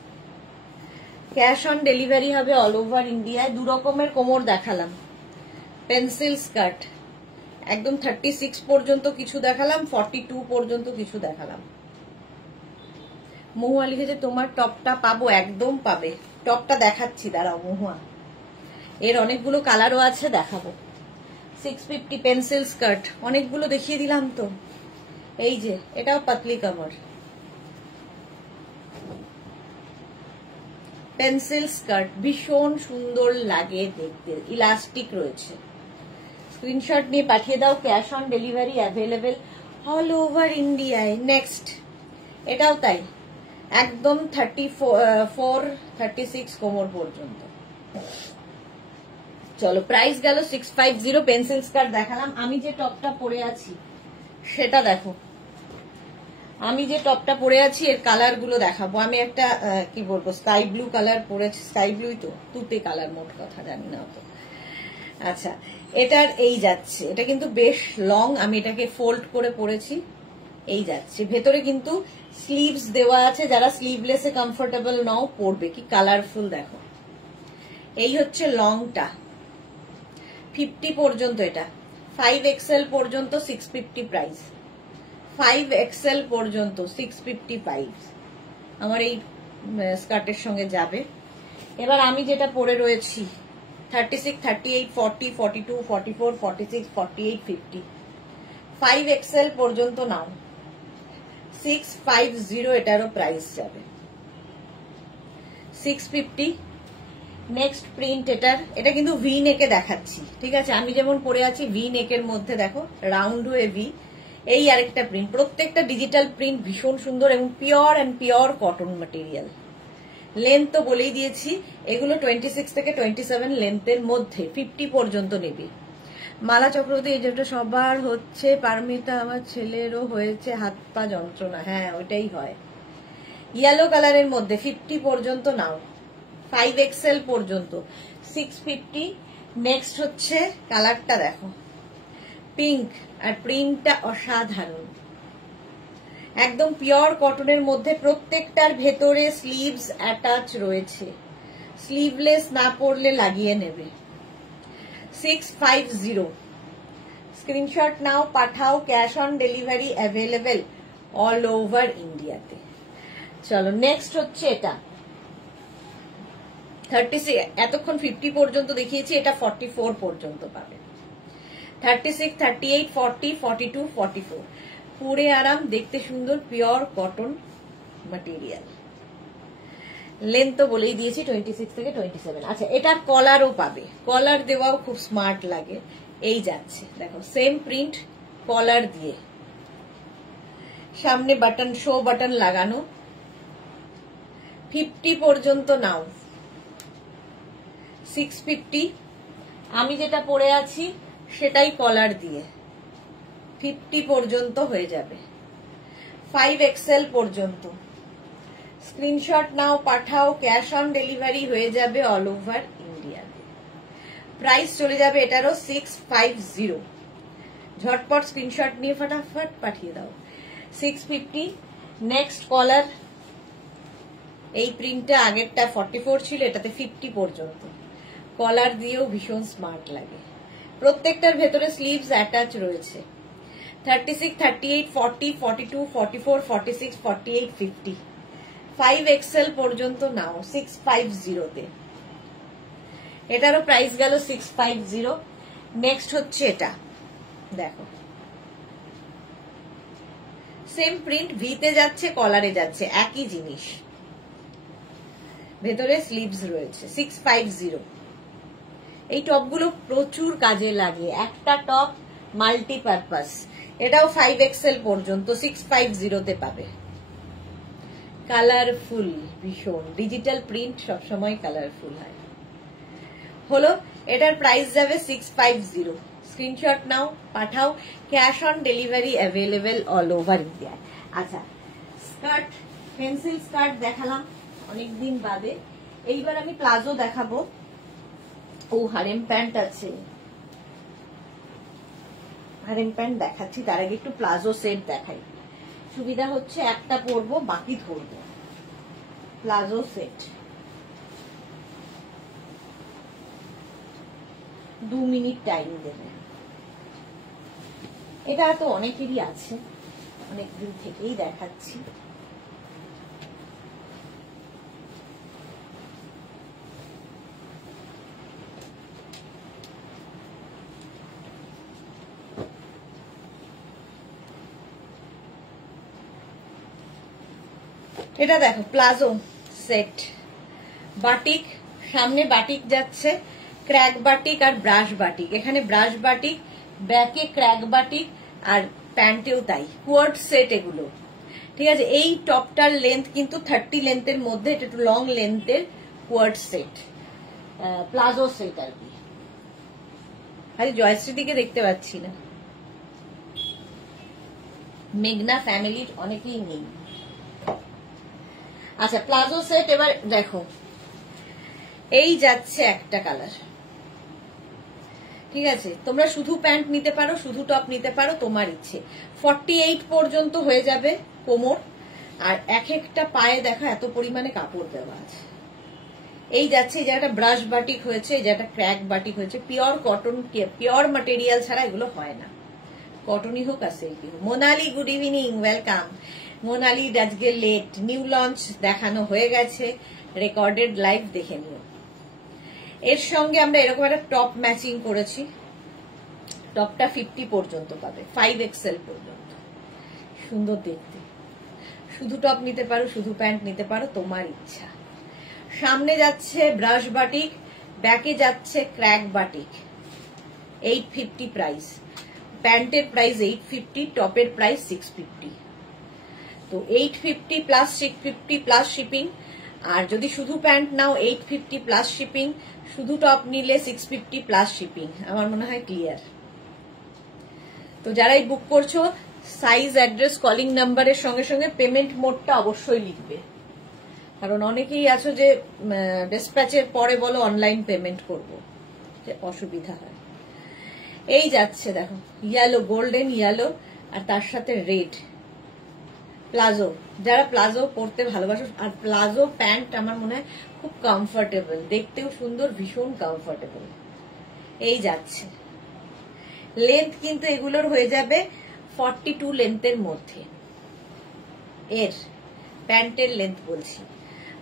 ক্যাশ অন ডেলিভারি হবে অল ওভার ইন্ডিয়ায়। 2 রকমের কোমর দেখালাম। পেন্সিল স্কার্ট একদম 36 পর্যন্ত কিছু দেখালাম, 42 পর্যন্ত কিছু দেখালাম। মহুয়া লিখেছে তোমার টপটা পাবো? একদম পাবে, টপটা দেখাচ্ছি, দাঁড়াও মহুয়া, এর অনেকগুলো কালারও আছে, দেখাবো। 650 পেন্সিল স্কার্ট, অনেকগুলো দেখিয়ে দিলাম তো। এই যে এটাও পাতলি কামার পেন্সিল স্কার্ট, ভীষণ সুন্দর লাগে দেখতে, ইলাস্টিক রয়েছে। স্ক্রিনশট নিয়ে পাঠিয়ে দাও, cash on delivery available all over ইন্ডিয়ায়। নেক্সট, এটাও তাই, একদম 34, 36 কোমর পর্যন্ত। চলো, প্রাইস গেল 650। পেন্সিল স্কার্ট দেখালাম। আমি যে টপটা পরে আছি সেটা দেখো, আমি যে টপটা পরে আছি এর কালার গুলো দেখাবো। আমি একটা কি বলবো, স্কাই ব্লু কালার পরেছি, স্কাই ব্লুই তো, তুতে কালার, মোট কথা জানি না তো। আচ্ছা, এটার এই যাচ্ছে, এটা কিন্তু বেশ লং, আমি এটাকে ফোল্ড করে পরেছি, এই যাচ্ছে, ভেতরে কিন্তু স্লিভস দেওয়া আছে, যারা স্লিভলেসে কমফোর্টেবল নাও পরবে। কি কালারফুল দেখো। এই হচ্ছে লংটা, 50 পর্যন্ত, এটা 5XL পর্যন্ত 650 প্রাইস, 5XL পর্যন্ত 650 প্রাইস আমার এই স্কার্টের সঙ্গে যাবে। এবার আমি যেটা পরে রয়েছি 36, 38, 40, 42, 44, 46, 48, 50, 5XL পর্যন্ত নাও, 650 এটারও প্রাইস যাবে, 650। নেক্সট প্রিন্ট এটার, এটা কিন্তু ভি নেকে দেখাচ্ছি, ঠিক আছে? আমি যেমন পরে আছি ভি নেকের মধ্যে দেখো রাউন্ড হয়ে ভি। এই আরেকটা প্রিন্ট, প্রত্যেকটা ডিজিটাল প্রিন্ট ভীষণ সুন্দর এবং পিওর কটন ম্যাটেরিয়াল। লেন্থ তো বলেই দিয়েছি, এগুলো 26 থেকে 27 লেন্থের মধ্যে, 50 পর্যন্ত নেবে। মালা চক্রবর্তী, এই যেটা সবার হচ্ছে, পারমিতা আমার ছেলেরও হয়েছে হাত পা যন্ত্রণা, হ্যাঁ ওইটাই হয়। ইয়েলো কালারের মধ্যে 50 পর্যন্ত নাও, 5XL পর্যন্ত 650। নেক্সট হচ্ছে কালারটা দেখো, পিঙ্ক, আর প্রিন্টটা অসাধারণ, একদম পিওর কটনের মধ্যে। প্রত্যেকটার ভেতরে স্লিভস অ্যাটাচ রয়েছে, স্লিভলেস না পরলে লাগিয়ে নেবে। 650, স্ক্রিনশট নাও, পাঠাও, cash on delivery available all over ইন্ডিয়াতে। চলো নেক্সট হচ্ছে এটা 36, এতক্ষণ 50 পর্যন্ত দেখিয়েছি, এটা 44 পর্যন্ত পাবে। 36, 38, 40, 42, 44, পরে আরাম, দেখতে সুন্দর, পিওর কটন ম্যাটেরিয়াল। লেন্থ তো বলেই দিয়েছি 26 থেকে 27। আচ্ছা, এটার কলারও পাবে, কলার দেওয়াও খুব স্মার্ট লাগে। এই যাচ্ছে দেখো, সেম প্রিন্ট, কলার দিয়ে, সামনে বাটন, শো বাটন লাগানো, 50 পর্যন্ত নাও, 650। আমি যেটা পরে আছি সেটাই কলার দিয়ে, 50 পর্যন্ত হয়ে যাবে, 5XL পর্যন্ত। স্ক্রিনশট নাও, পাঠাও, ক্যাশ অন ডেলিভারি হয়ে যাবে অল ওভার ইন্ডিয়াতে। প্রাইস চলে যাবে এটারও 650। ঝটপট স্ক্রিনশট নিয়ে ফটাফট পাঠিয়ে দাও, 650। নেক্সট কলার, এই প্রিন্টটা আগেরটা 44 ছিল, এটাতে 50 পর্যন্ত, কলার দিয়েও ভীষণ স্মার্ট লাগে। প্রত্যেকটার ভেতরে স্লিভস অ্যাটাচ রয়েছে। 36, 38, 40, 42, 44, 46, 48, 50, 5XL পর্যন্ত নাও, 650-তে। এটারও প্রাইস গেল 650। নেক্সট হচ্ছে এটা দেখো, সেম প্রিন্ট, ভিতে যাচ্ছে, কলারে যাচ্ছে, একই জিনিস, ভেতরে স্লিভস রয়েছে, 650। এই টপগুলো প্রচুর কাজে লাগে, একটা টপ মাল্টিপারপাস। এটাও 5XL পর্যন্ত 650-তে পাবে। কালারফুল ভীষণ, ডিজিটাল প্রিন্ট সবসময় কালারফুল হয়। হলো, এটার প্রাইস যাবে 650। স্ক্রিনশট নাও, পাঠাও, cash on delivery available all over India. আচ্ছা, স্কার্ট, পেন্সিল স্কার্ট দেখালাম অনেকদিন বাদে, এইবার আমি প্লাজো দেখাবো। ও হারেম প্যান্ট আছে, হারেম প্যান্ট দেখাচ্ছি, তার আগে একটু প্লাজো সেট দেখাই। সুবিধা হচ্ছে একটা পরবো, বাকি ধরবো। প্লাজো সেট 2 মিনিট টাইম দেবে। এটা তো অনেকেরই আছে, অনেকদিন থেকেই দেখাচ্ছি। এটা দেখো, প্লাজো সেট, বাটিক, সামনে বাটিক যাচ্ছে, ক্র্যাক বাটিক আর ব্রাশ বাটিক। এখানে ব্রাশ বাটিক, ব্যাকে ক্র্যাক বাটিক, আর প্যান্টেও তাই, কোয়ার্ড সেট এগুলো, ঠিক আছে? এই টপটার লেন্থ কিন্তু 30 লেন্থের মধ্যে, এটা একটু লং লেন্থের কোয়ার্ড সেট, প্লাজো সেট আর কি। আরে জয়শ্রীদিকে দেখতে পাচ্ছি না, মেঘনা ফ্যামিলির অনেকেই নেই। আচ্ছা, প্লাজো সেট এবার দেখো, এই যাচ্ছে একটা কালার, ঠিক আছে, তোমরা শুধু প্যান্ট নিতে পারো, শুধু টপ নিতে পারো, তোমার ইচ্ছে। 48 পর্যন্ত হয়ে যাবে কোমর। আর এক একটা পায়ে দেখা এত পরিমাণে কাপড় দেওয়া আছে। এই যাচ্ছে, এই জায়গাটা ব্রাশ বাটিক হয়েছে, এই জায়গাটা ক্র্যাক বাটিক হয়েছে। পিওর কটন, পিওর ম্যাটেরিয়াল ছাড়া এগুলো হয় না, কটনই হোক আর সিল্কি হোক। Monali, good evening, welcome. Monali আজকে লেট, নিউ লঞ্চ দেখানো হয়ে গেছে, রেকর্ডেড লাইভ দেখে নিও। এর সঙ্গে আমরা এরকম একটা টপ ম্যাচিং করেছি। টপটা 50 পর্যন্ত পাবে, 5XL পর্যন্ত, সুন্দর দেখতে। শুধু টপ নিতে পারো, শুধু প্যান্ট নিতে পারো, তোমার ইচ্ছা। সামনে যাচ্ছে ব্রাশ বাটিক, ব্যাকে যাচ্ছে ক্র্যাক বাটিক। 850 প্রাইস, প্যান্টের প্রাইস 850, টপের প্রাইস 650। তো 850 প্লাস 650 প্লাস শিপিং। আর যদি শুধু প্যান্ট নাও 850 প্লাস শিপিং, শুধু টপ নিলে 650 প্লাস শিপিং। আমার মনে হয় ক্লিয়ার। তো যারাই বুক করছো, সাইজ, অ্যাড্রেস, কলিং নাম্বারের সঙ্গে সঙ্গে পেমেন্ট মোডটা অবশ্যই লিখবে, কারণ অনেকেই আছো যে ডিসপ্যাচের পরে বলো অনলাইন পেমেন্ট করব, যে অসুবিধা হয়। এই যাচ্ছে দেখো, ইয়েলো, গোল্ডেন ইয়েলো, আর তার সাথে রেড প্লাজো। যারা প্লাজো পরতে ভালোবাসো, আর প্লাজো প্যান্ট আমার মনে হয় খুব কমফোর্টেবল, দেখতেও সুন্দর, ভীষণ কমফোর্টেবল। এই যাচ্ছে লেন্থ কিন্তু এগুলোর হয়ে যাবে 42 লেন্থের মধ্যে, এর প্যান্টের লেন্থ বলছি।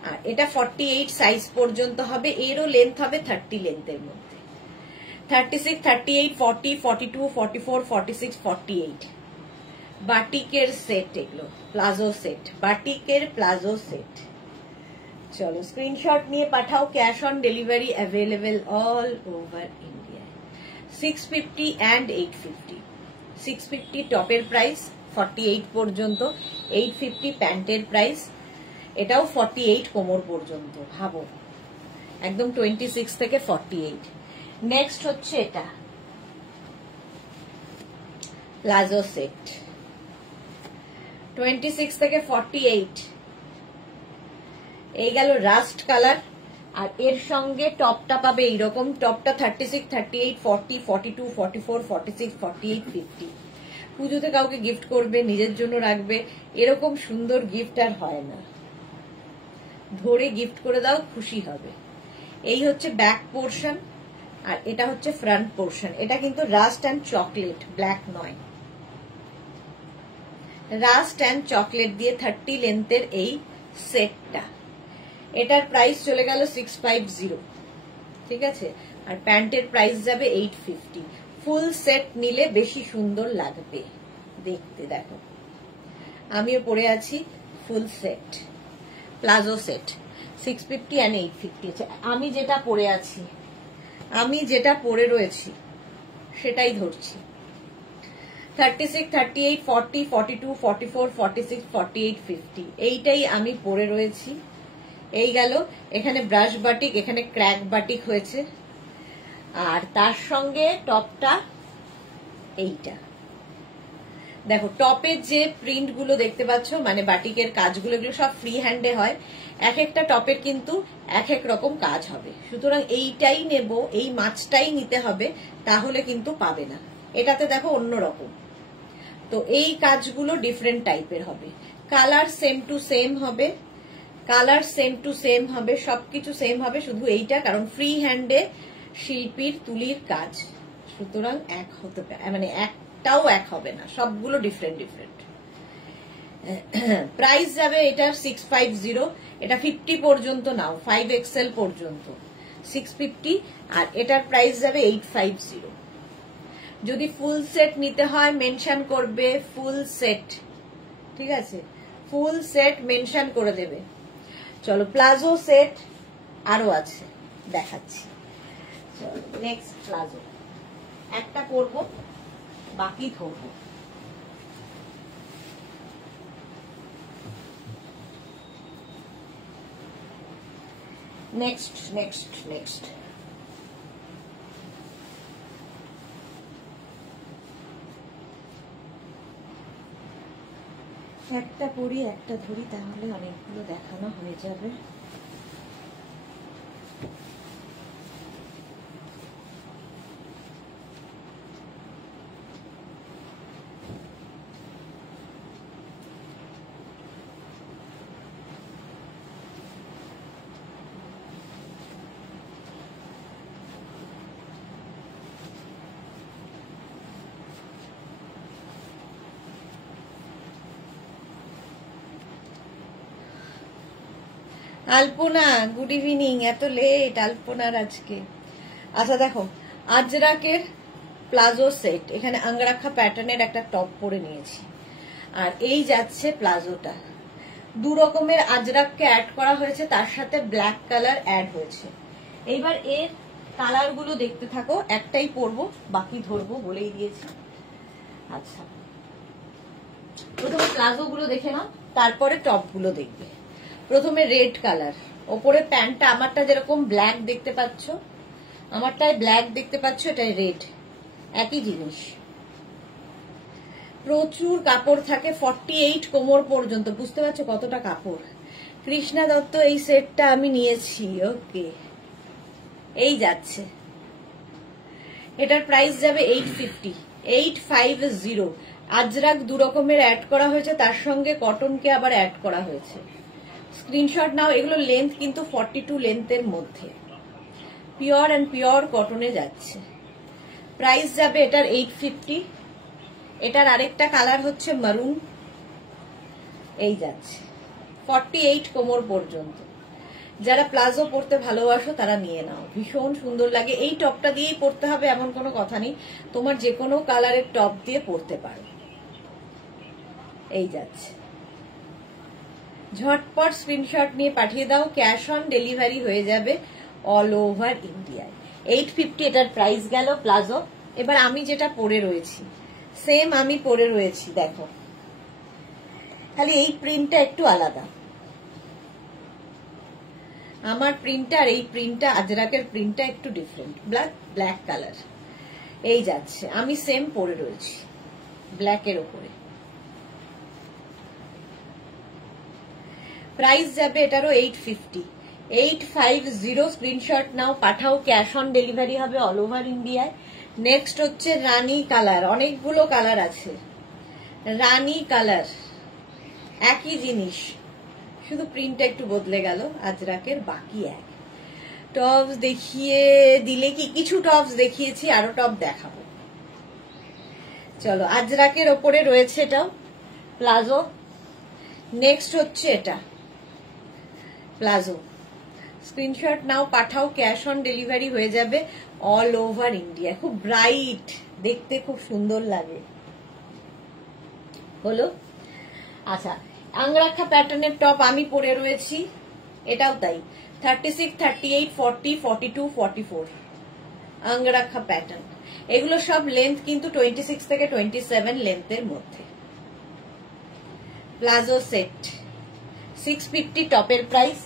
আর এটা 48 সাইজ পর্যন্ত হবে, এরও লেন্থ হবে 30 লেন্থের মধ্যে। 36, 38, 40, 42, 44, 46, 48। বাটিকের সেট, এগুলো প্লাজো সেট, বাটিকের প্লাজো সেট। চলো স্ক্রিনশট নিয়ে পাঠাও, cash on delivery available all over India. 650 and 850। 650 টপের প্রাইস 48 পর্যন্ত, 850 প্যান্টের প্রাইস। এটাও 48 কোমর পর্যন্ত, ভাবো একদম 26 থেকে 48। নেক্সট হচ্ছে এটা প্লাজো সেট, 26 থেকে 48। এই গেল রাস্ট কালার। আর এর সঙ্গে টপটা পাবে এইরকম, টপটা 36, 38, 40, 42, 44, 46, 48, 50। পুজোতে কাউকে গিফট করবে, নিজের জন্য রাখবে, এরকম সুন্দর গিফট আর হয় না। ধরে গিফট করে দাও, খুশি হবে। এই হচ্ছে ব্যাক পোর্শন, আর এটা হচ্ছে ফ্রন্ট পোর্শন। এটা কিন্তু রাস্ট অ্যান্ড চকলেট, ব্ল্যাক নয়, রাস্ট অ্যান্ড চকলেট দিয়ে 30 লেন্থের এই সেটটা। এটার প্রাইস চলে গেল 650, ঠিক আছে। আর প্যান্টের প্রাইস যাবে 850। ফুল সেট নিলে বেশি সুন্দর লাগবে দেখতে। দেখো আমিও পরে আছি full set, palazzo set, 650 and 850। আমি যেটা পরে আছি, আমি যেটা পরে রয়েছি সেটাই ধরছি। 36, 38, 40, 42, 44, 46, 48, 50 এইটাই আমি পরে রয়েছি। এই গেল, এখানে ব্রাশ বাটিক, এখানে ক্র্যাক বাটিক হয়েছে। আর তার সঙ্গে টপটা এইটা। দেখো টপের যে প্রিন্ট গুলো দেখতে পাচ্ছ, মানে বাটিকের কাজগুলো, এগুলো সব ফ্রি হ্যান্ডে হয়। এক একটা টপের কিন্তু এক এক রকম কাজ হবে, সুতরাং এইটাই নেব, এই মাছটাই নিতে হবে, তাহলে কিন্তু পাবে না। এটাতে দেখো অন্যরকম, তো এই কাজগুলো ডিফারেন্ট টাইপের হবে। কালার সেম টু সেম হবে, কালার সেম টু সেম হবে, সবকিছু সেম হবে, শুধু এইটা কারণ ফ্রি হ্যান্ডে শিল্পীর তুলির কাজ, সুতরাং এক হতে পারে, মানে একটাও এক হবে না, সবগুলো ডিফারেন্ট ডিফারেন্ট। প্রাইস যাবে এটার 650। এটা 50 পর্যন্ত নাও, 5XL পর্যন্ত 650। আর এটার প্রাইস যাবে 850। যদি ফুল সেট নিতে হয় মেনশন করবে ফুল সেট, ঠিক আছে, ফুল সেট মেনশন করে দেবে। চলো প্লাজো সেট আরো আছে, দেখাচ্ছি। চলো নেক্সট প্লাজো, একটা পরবো, বাকি ধরবো। নেক্সট নেক্সট নেক্সট একটা পরি একটা ধরি, তাহলে অনেকগুলো দেখানো হয়ে যাবে। আলপনা গুড ইভিনিং, এত লেট আলপনার আজকে। আচ্ছা দেখো, আজরাকের প্লাজো সেট, এখানে আঙ্গরাক্ষা প্যাটার্নের একটা টপ পরে নিয়েছি, আর এই যাচ্ছে প্লাজোটা। দু রকমের আজরাককে অ্যাড করা হয়েছে, তার সাথে ব্ল্যাক কালার অ্যাড হয়েছে। এইবার এর কালার গুলো দেখতে থাকো, একটাই পরবো, বাকি ধরবো বলেই দিয়েছি। আচ্ছা, প্রথমে প্লাজো গুলো দেখে নাও, তারপরে টপ গুলো দেখবে। প্রথমে রেড কালার, ওপরে প্যান্টটা আমারটা যেরকম ব্ল্যাক দেখতে পাচ্ছ, আমারটায় ব্ল্যাক দেখতে পাচ্ছ, এটাই রেড, একই জিনিস। প্রচুর কাপড় থাকে, 48 কোমর পর্যন্ত, বুঝতে পারছো কতটা কাপড়। কৃষ্ণা দত্ত এই সেটটা আমি নিয়েছি, ওকে। এই যাচ্ছে, এটার প্রাইস যাবে 850। আজরাক দু রকমের অ্যাড করা হয়েছে, তার সঙ্গে কটনকে আবার অ্যাড করা হয়েছে। স্ক্রিনশট নাও, এগুলো লেন্থ কিন্তু 42 লেন্থের মধ্যে, পিওর অ্যান্ড পিওর কটনে যাচ্ছে। প্রাইস যাবে এটার 850। এটার আরেকটা কালার হচ্ছে মারুন, এই যাচ্ছে 48 কোমর পর্যন্ত। যারা প্লাজো পরতে ভালোবাসো তারা নিয়ে নাও, ভীষণ সুন্দর লাগে। এই টপটা দিয়েই পরতে হবে এমন কোনো কথা নেই, তোমার যে কোনো কালারের টপ দিয়ে পরতে পারো। এই যাচ্ছে, ঝটপট স্ক্রিনশট নিয়ে পাঠিয়ে দাও, ক্যাশ অন ডেলিভারি হয়ে যাবে অল ওভার ইন্ডিয়ায়। 850 এটার প্রাইস গেল প্লাজো। এবার আমি যেটা পরে রয়েছি, সেম আমি পরে রয়েছি, দেখো খালি এই প্রিন্টটা একটু আলাদা। আমার প্রিন্টটা আর এই প্রিন্টটা, আজরাকের প্রিন্টটা একটু ডিফারেন্ট, ব্ল্যাক কালার। এই যাচ্ছে, আমি সেম পরে রয়েছি ব্ল্যাকের ওপরে। প্রাইস যাবে এটারও 850। স্ক্রিনশট নাও, পাঠাও, ক্যাশ অন ডেলিভারি হবে অল ওভার ইন্ডিয়ায়। নেক্সট হচ্ছে রানী কালার, অনেকগুলো কালার আছে। রানী কালার, একই জিনিস, শুধু প্রিন্টটা একটু বদলে গেল, আজরাকের বাকি এক। টপস দেখিয়ে দিলে কি, কিছু টপস দেখিয়েছি, আরো টপ দেখাবো। চলো, আজরাকের ওপরে রয়েছে এটাও প্লাজো। নেক্সট হচ্ছে এটা প্লাজো। স্ক্রিনশট নাও, পাঠাও, ক্যাশ অন ডেলিভারি হয়ে যাবে অল ওভার ইন্ডিয়া। খুব ব্রাইট দেখতে, খুব সুন্দর লাগে। হলো। আচ্ছা, আঙ্গরাক্ষা প্যাটার্নের টপ আমি পরে রয়েছি, এটাও তাই, 36, 38, 40, 42, 44 আঙ্গরাক্ষা প্যাটার্ন। এগুলো সব লেন্থ কিন্তু 26 থেকে 27 লেন্থের মধ্যে। প্লাজো সেট 650 টপের প্রাইস।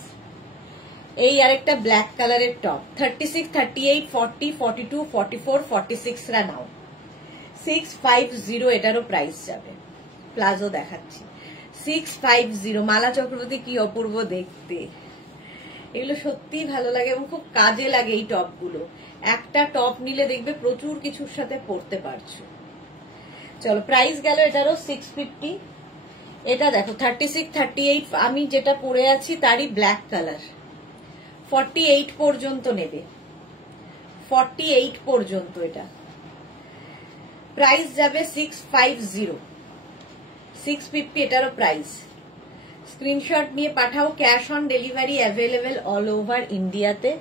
এই আরেকটা ব্ল্যাক কালারের টপ, 36, 38, 40, 42, 44, 46 রা নাও, 650 এটারও প্রাইস যাবে। প্লাজো দেখাচ্ছি 650। মালা চক্রবর্তী কি অপূর্ব দেখতে, এগুলো সত্যিই ভালো লাগে এবং খুব কাজে লাগে এই টপগুলো। একটা টপ নিলে দেখবে প্রচুর কিছুর সাথে পরতে পারছো। চলো, প্রাইস গেল এটারও 650। এটা দেখো 36, 38 আমি যেটা পরে আছি তারই ব্ল্যাক কালার, 48 পর্যন্ত নেবে, 48 পর্যন্ত। এটা প্রাইস যাবে 650। 650 এটারও প্রাইস। স্ক্রিনশট নিয়ে পাঠাও, cash on delivery available all over ইন্ডিয়াতে।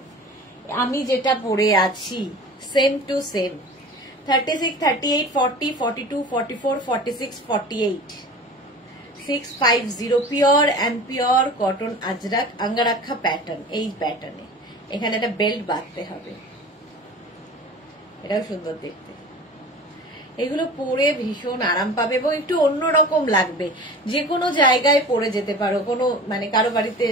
আমি যেটা পরে আছি same to same, 36, 38, 40, 42, 44, 46, 48, 650 pure and pure cotton ajrakh angrakha pattern. এই প্যাটার্নে এখানে একটা বেল্ট বাঁধতে হবে, এটাও সুন্দর দেখতে। এগুলো পরে ভীষণ আরাম পাবে এবং একটু অন্যরকম লাগবে, যে কোনো জায়গায় পরে যেতে পারো। কোনো মানে কারো বাড়িতে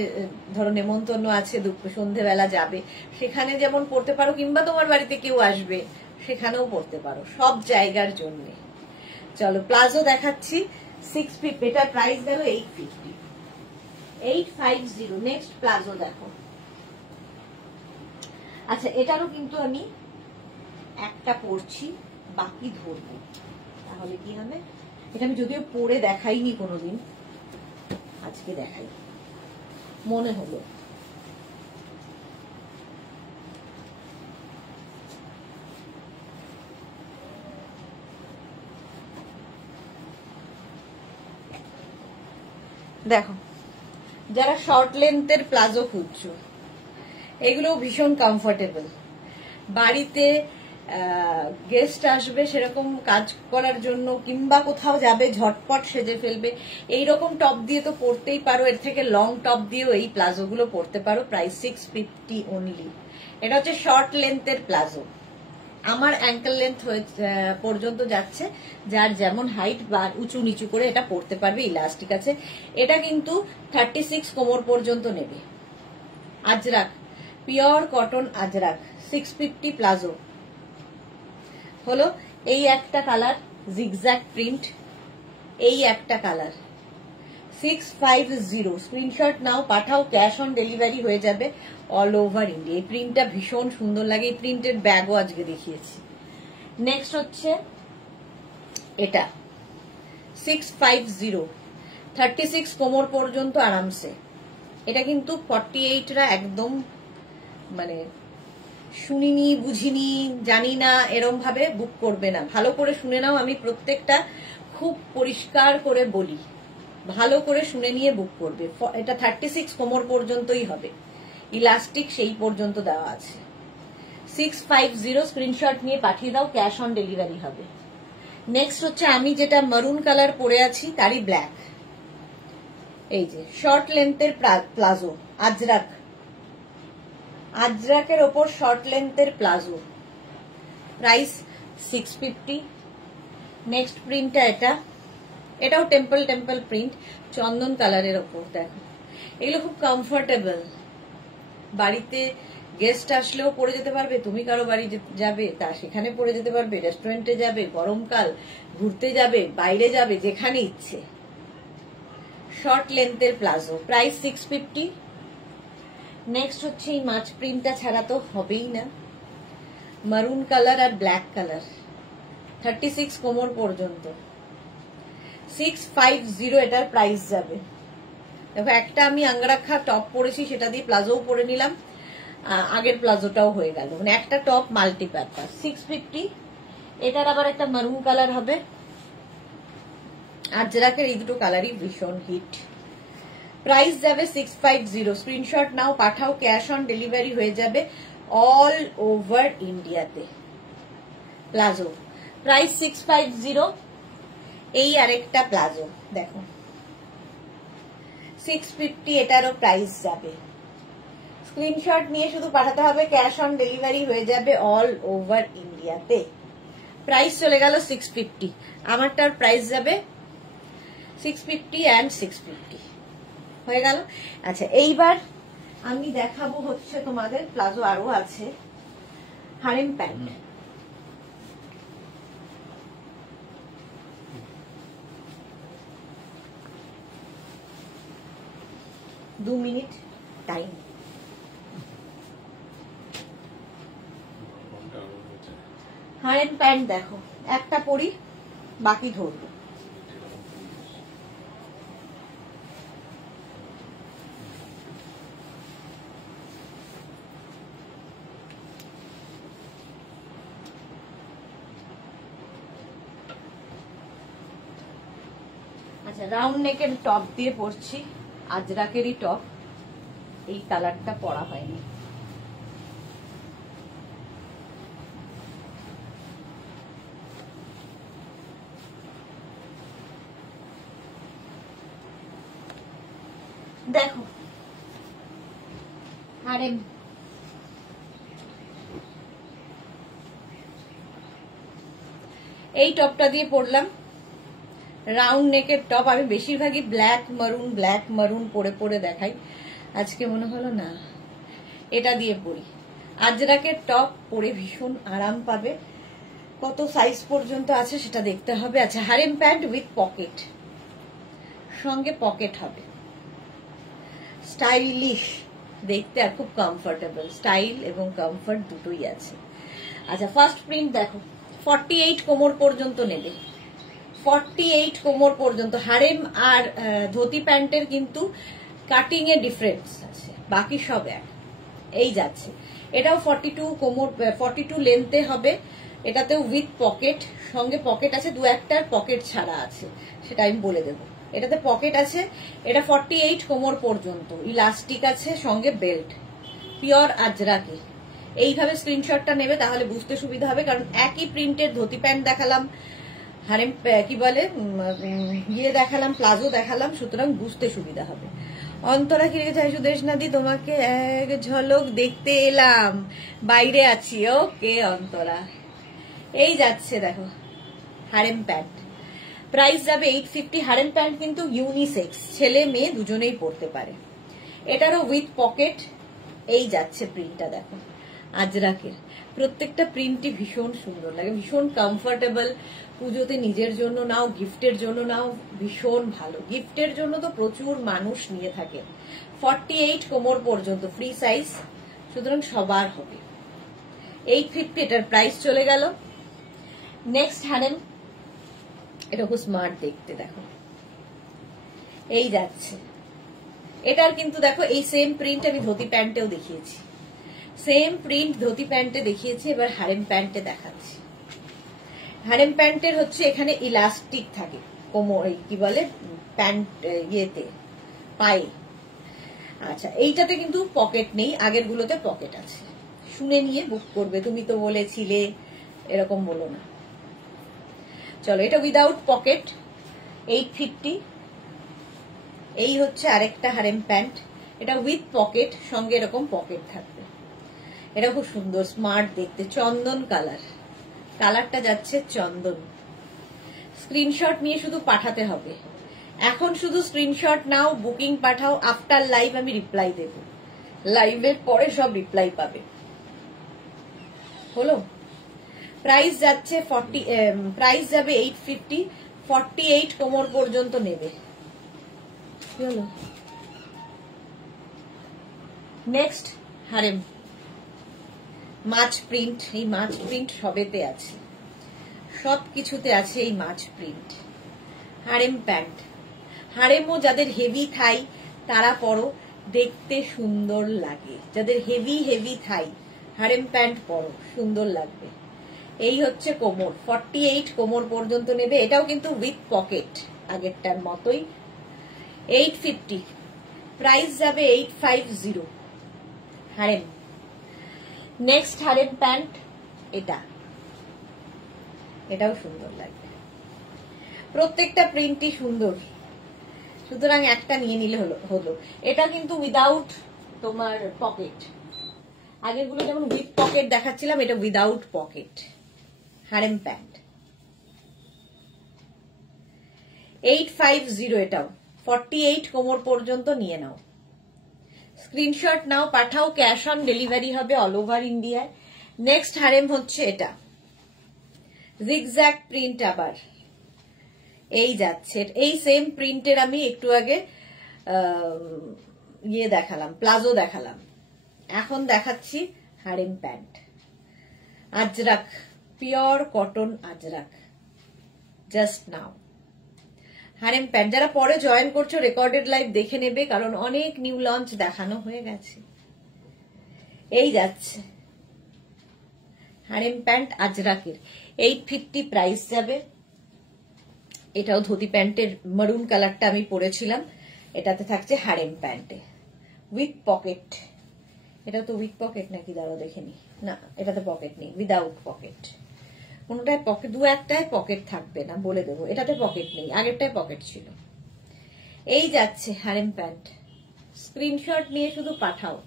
ধরো নেমন্তন্ন আছে, সন্ধেবেলা যাবে, সেখানে যেমন পরতে পারো, কিংবা তোমার বাড়িতে কেউ আসবে সেখানেও পরতে পারো, সব জায়গার জন্য। চলো, প্লাজো দেখাচ্ছি 650, এটার প্রাইস গেল 850। 850। নেক্সট প্লাজো দেখো। আচ্ছা, এটারও কিন্তু আমি একটা পরছি, বাকি ধরবো, তাহলে কি হবে। এটা আমি যদিও পরে দেখাইনি কোনোদিন, আজকে দেখাই, মনে হলো। দেখো, যারা শর্ট লেন্থের প্লাজো খুঁজছো, এগুলো ভীষণ কমফোর্টেবল। বাড়িতে গেস্ট আসবে সেরকম কাজ করার জন্য, কিংবা কোথাও যাবে ঝটপট সেজে ফেলবে, এইরকম টপ দিয়ে তো পরতেই পারো। এর থেকে লং টপ দিয়েও এই প্লাজো গুলো পরতে পারো। Price 650 only. এটা হচ্ছে শর্ট লেন্থের প্লাজো, আমার অ্যাঙ্কেল লেন্থ পর্যন্ত যাচ্ছে। যার যেমন হাইট বা উঁচু নিচু করে এটা পরতে পারবে, ইলাস্টিক আছে। এটা কিন্তু 36 কোমর পর্যন্ত নেবে। Ajrak, pure cotton Ajrak, 650 palazzo হলো। এই একটা কালার জিগজ্যাগ প্রিন্ট, এই একটা কালার 650। স্ক্রিনশট নাও, পাঠাও, ক্যাশ অন ডেলিভারি হয়ে যাবে অল ওভার ইন্ডিয়া। এই প্রিন্টটা ভীষণ সুন্দর লাগে। এই প্রিন্টের ব্যাগও আজকে দেখিয়েছি। নেক্সট হচ্ছে এটা 650, 36 কোমর পর্যন্ত আরামসে। এটা কিন্তু 48রা একদম মানে শুনিনি বুঝিনি জানি না এরম ভাবে বুক করবে না। ভালো করে শুনে নাও, আমি প্রত্যেকটা খুব পরিষ্কার করে বলি, ভালো করে শুনে নিয়ে বুক করবে। এটা 36 কোমর পর্যন্তই হবে, ইলাস্টিক সেই পর্যন্ত দেওয়া আছে। 650, স্ক্রিনশট নিয়ে পাঠিয়ে দাও, ক্যাশ অন ডেলিভারি হবে। নেক্সট হচ্ছে আমি যেটা মারুন কালার পরে আছি তারই ব্ল্যাক। এই যে শর্ট লেন্থের প্লাজো আজরাক, আজরাকের ওপর শর্ট লেন্থের প্লাজো, প্রাইস 650। নেক্সট প্রিন্টটা এটা, এটাও টেম্পল টেম্পল প্রিন্ট, চন্দন কালারের ওপর। দেখো এগুলো খুব কমফোর্টেবল। বাড়িতে গেস্ট আসলেও পরে যেতে পারবে, তুমি কারো বাড়ি যাবে তা সেখানে পরে যেতে পারবে, রেস্টুরেন্টে যাবে, গরমকাল ঘুরতে যাবে, বাইরে যাবে, যেখানে ইচ্ছে। শর্ট লেন্থের প্লাজো, প্রাইস 650। নেক্সট হচ্ছে এই মাছ প্রিন্টটা ছাড়া তো হবেই না, মারুন কালার আর ব্ল্যাক কালার, 36 কোমর পর্যন্ত, 650 এটার প্রাইস যাবে। দেখো একটা আমি আঙ্গরাখা টপ পরেছি, সেটা দিয়ে প্লাজোও পরে নিলাম, আগের প্লাজোটাও হয়ে গেল, মানে একটা টপ মাল্টিপারপাস। 650। এটার আবার একটা মারুন কালার হবে। আজরাকের এই দুটো কালারই ভীষণ হিট। প্রাইস যাবে 650। স্ক্রিনশট নাও, পাঠাও, ক্যাশ অন ডেলিভারি হয়ে যাবে অল ওভার ইন্ডিয়াতে। Palazzo price 650। এই আরেকটা প্লাজো দেখো 650, এটারও প্রাইস যাবে। স্ক্রিনশট নিয়ে শুধু পাঠাতে হবে, ক্যাশ অন ডেলিভারি হয়ে যাবে অল ওভার ইন্ডিয়াতে। প্রাইস চলে গেল 650, আমারটার প্রাইস যাবে 650 অ্যান্ড 650 হয়ে গেল। আচ্ছা এইবার আমি দেখাবো হচ্ছে তোমাদের প্লাজো আরো আছে, হারেম প্যান্ট। দু মিনিট টাইম। হারেম প্যান্ট দেখো, একটা পরি বাকি ধরবো। আচ্ছা রাউন্ড নেকের টপ দিয়ে পরছি, আজরাকেরই টপ, এই কালারটা পরা হয়নি। দেখো আরে এই টপটা দিয়ে পরলাম, রাউন্ড নেকের টপ। আমি বেশিরভাগই ব্ল্যাক মারুন পরে পরে দেখাই, আজকে মনে হলো না এটা দিয়ে পরি। আজরাকের টপ পরে ভীষণ আরাম পাবে। কত সাইজ পর্যন্ত আছে সেটা দেখতে হবে। আচ্ছা হারেম প্যান্ট উইথ পকেট, সঙ্গে পকেট হবে, স্টাইলিশ দেখতে আর খুব কমফোর্টেবল। স্টাইল এবং কমফোর্ট দুটোই আছে। আচ্ছা ফার্স্ট প্রিন্ট দেখো, 48 কোমর পর্যন্ত নেবে, 48 কোমর পর্যন্ত। হারেম আর ধুতি প্যান্টের কিন্তু কাটিং এ ডিফারেন্স আছে, বাকি সব এক। এই যাচ্ছে, এটাও 42 কোমর, 42 লেন্থে হবে। এটাতেও উইথ পকেট, সঙ্গে পকেট আছে, দু একটার পকেট ছাড়া আছে, সেটা আমি বলে দেবো। এটাতে পকেট আছে, এটা 48 কোমর পর্যন্ত, ইলাস্টিক আছে, সঙ্গে বেল্ট, পিওর আজরাকে। এইভাবে স্ক্রিনশটটা নেবে, তাহলে বুঝতে সুবিধা হবে, কারণ একই প্রিন্টের ধুতি প্যান্ট দেখালাম, হারেম কি বলে ইয়ে দেখালাম, প্লাজো দেখালাম, সুতরাং বুঝতে সুবিধা হবে। অন্তরা কি রেখেছে? সুদেশনাদি তোমাকে এক ঝলক দেখতে এলাম, বাইরে আছি। ওকে অন্তরা, এই যাচ্ছে দেখো হারেম প্যান্ট, প্রাইস যাবে 850। হারেম প্যান্ট কিন্তু ইউনিসেক্স, ছেলে মেয়ে দুজনেই পরতে পারে। এটারও উইথ পকেট। এই যাচ্ছে প্রিন্টটা দেখো আজরাকের, প্রত্যেকটা প্রিন্টই ভীষণ সুন্দর লাগে, ভীষণ কমফোর্টেবল। পুজোতে নিজের জন্য নাও, গিফটের জন্য নাও, ভীষণ ভালো। গিফটের জন্য তো প্রচুর মানুষ নিয়ে থাকে। 48 কোমর পর্যন্ত, ফ্রি সাইজ, সুতরাং সবার হবে। 850 এটার প্রাইস চলে গেল। নেক্সট হারেম, এটা খুব স্মার্ট দেখতে, দেখো এই যাচ্ছে। এটার কিন্তু দেখো এই সেম প্রিন্ট আমি ধুতি প্যান্টেও দেখিয়েছি, সেম প্রিন্ট ধুতি প্যান্টে দেখিয়েছি, এবার হারেম প্যান্টে দেখাচ্ছি। হারেম প্যান্টের হচ্ছে এখানে ইলাস্টিক থাকে কোমর, কি বলে প্যান্ট ইয়েতে, পায়ে। আচ্ছা, এইটাতে কিন্তু পকেট নেই, আগের গুলোতে পকেট আছে। শুনে নিয়ে বুক করবে, তুমি তো বলেছিলে, এরকম বলো না। চলো, এটা উইদাউট পকেট 850। এই হচ্ছে আরেকটা হারেম প্যান্ট, এটা উইথ পকেট, সঙ্গে এরকম পকেট থাকবে। এটা খুব সুন্দর স্মার্ট দেখতে, চন্দন কালার, কালারটা যাচ্ছে চন্দন। স্ক্রিনশট নিয়ে শুধু পাঠাতে হবে, এখন শুধু স্ক্রিনশট নাও, বুকিং পাঠাও, আফটার লাইভ আমি রিপ্লাই দেব, লাইভের পরে সব রিপ্লাই পাবে। হলো, প্রাইস যাচ্ছে প্রাইস যাবে 850, 48 কোমর পর্যন্ত নেবে। হলো, নেক্সট হারেম মাছ প্রিন্ট। এই মাছ প্রিন্ট সবেতে আছে, সব কিছুতে আছে এই মাছ প্রিন্ট। হারেম প্যান্ট, হারেমও যাদের হেভি থাই তারা পরো, দেখতে সুন্দর লাগে। যাদের হেভি হেভি থাই হারেম প্যান্ট পরো, সুন্দর লাগবে। এই হচ্ছে কোমর, 48 কোমর পর্যন্ত নেবে। এটাও কিন্তু উইথ পকেট, আগেরটার মতোই। 850, প্রাইস যাবে 850 হারেম। নেক্সট হারেম প্যান্ট, এটাও সুন্দর লাগবে, প্রত্যেকটা প্রিন্টই সুন্দর, সুতরাং একটা নিয়ে নিলে হলো। এটা কিন্তু উইদাউট তোমার পকেট, আগেরগুলো যেমন উইথ পকেট দেখাচ্ছিলাম, এটা উইদাউট পকেট হারেম প্যান্ট। 850 এটাও, 48 কোমর পর্যন্ত নিয়ে নাও, স্ক্রিনশট নাও, পাঠাও, ক্যাশ অন ডেলিভারি হবে অল ওভার ইন্ডিয়ায়। নেক্সট হারেম হচ্ছে এটা, জিগজ্যাগ প্রিন্ট। আবার এই যাচ্ছে, এই সেম প্রিন্টের আমি একটু আগে ইয়ে দেখালাম, প্লাজো দেখালাম, এখন দেখাচ্ছি harem pant. Ajrak, pure cotton Ajrak, just now harem pant. যারা পরে জয়েন করছো রেকর্ডেড লাইভ দেখে নেবে, কারণ অনেক নিউ লঞ্চ দেখানো হয়ে গেছে। এই যাচ্ছে হারেম প্যান্ট আজরাকের, 850 প্রাইস যাবে। এটাও ধুতি প্যান্টের মারুন কালারটা আমি পরেছিলাম, এটাতে থাকছে হারেম প্যান্টে উইথ পকেট। এটা তো উইথ পকেট নাকি, দাঁড়াও দেখে নি, না এটাতে পকেট নেই, উইদাউট পকেট। কোনটায় পকেট, দু একটায় পকেট থাকবে না, বলে দেবো। এটাতে পকেট নেই, আগেরটায় পকেট ছিল। এই যাচ্ছে হারেম প্যান্ট, স্ক্রিনশট নিয়ে শুধু পাঠাও।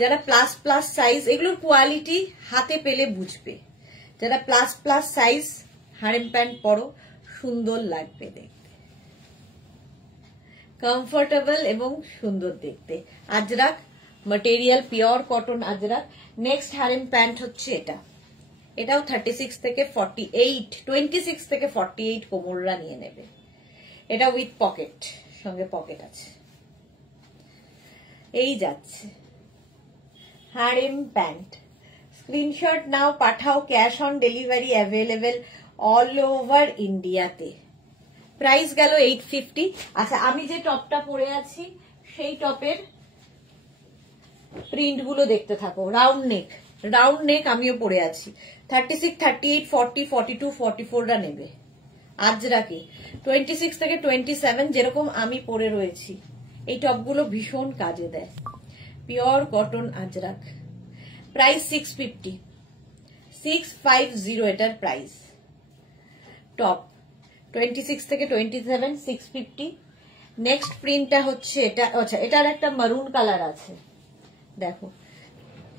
যারা প্লাস প্লাস সাইজ, এগুলোর কোয়ালিটি হাতে পেলে বুঝবে। যারা plus plus size harem pant পরো, সুন্দর লাগবে দেখতে, কমফোর্টেবল এবং সুন্দর দেখতে। Ajrak material, pure cotton Ajrak. Next harem pant হচ্ছে এটা, এটাও 36 থেকে 48, 26 থেকে 48 কোমররা নিয়ে নেবে। এটা উইথ পকেট, সঙ্গে পকেট আছে। এই যাচ্ছে হারেম প্যান্ট, স্ক্রিনশট নাও, পাঠাও, cash on delivery available all over ইন্ডিয়াতে। প্রাইস গেল 850। আচ্ছা, আমি যে টপটা পরে আছি সেই টপের প্রিন্ট গুলো দেখতে থাকো। রাউন্ড নেক আমিও পরে আছি। 36, 38, 40, 42, 44রা নেবে। আজরাকে 26 থেকে 27 যেরকম আমি পরে রয়েছি, এই টপগুলো ভীষণ কাজে দেয়। পিওর কটন আজরাক, প্রাইস 650, 650 এটার প্রাইস। টপ 26 থেকে 27, 650। নেক্সট প্রিন্টটা হচ্ছে এটা। আচ্ছা, এটার একটা মারুন কালার আছে, দেখো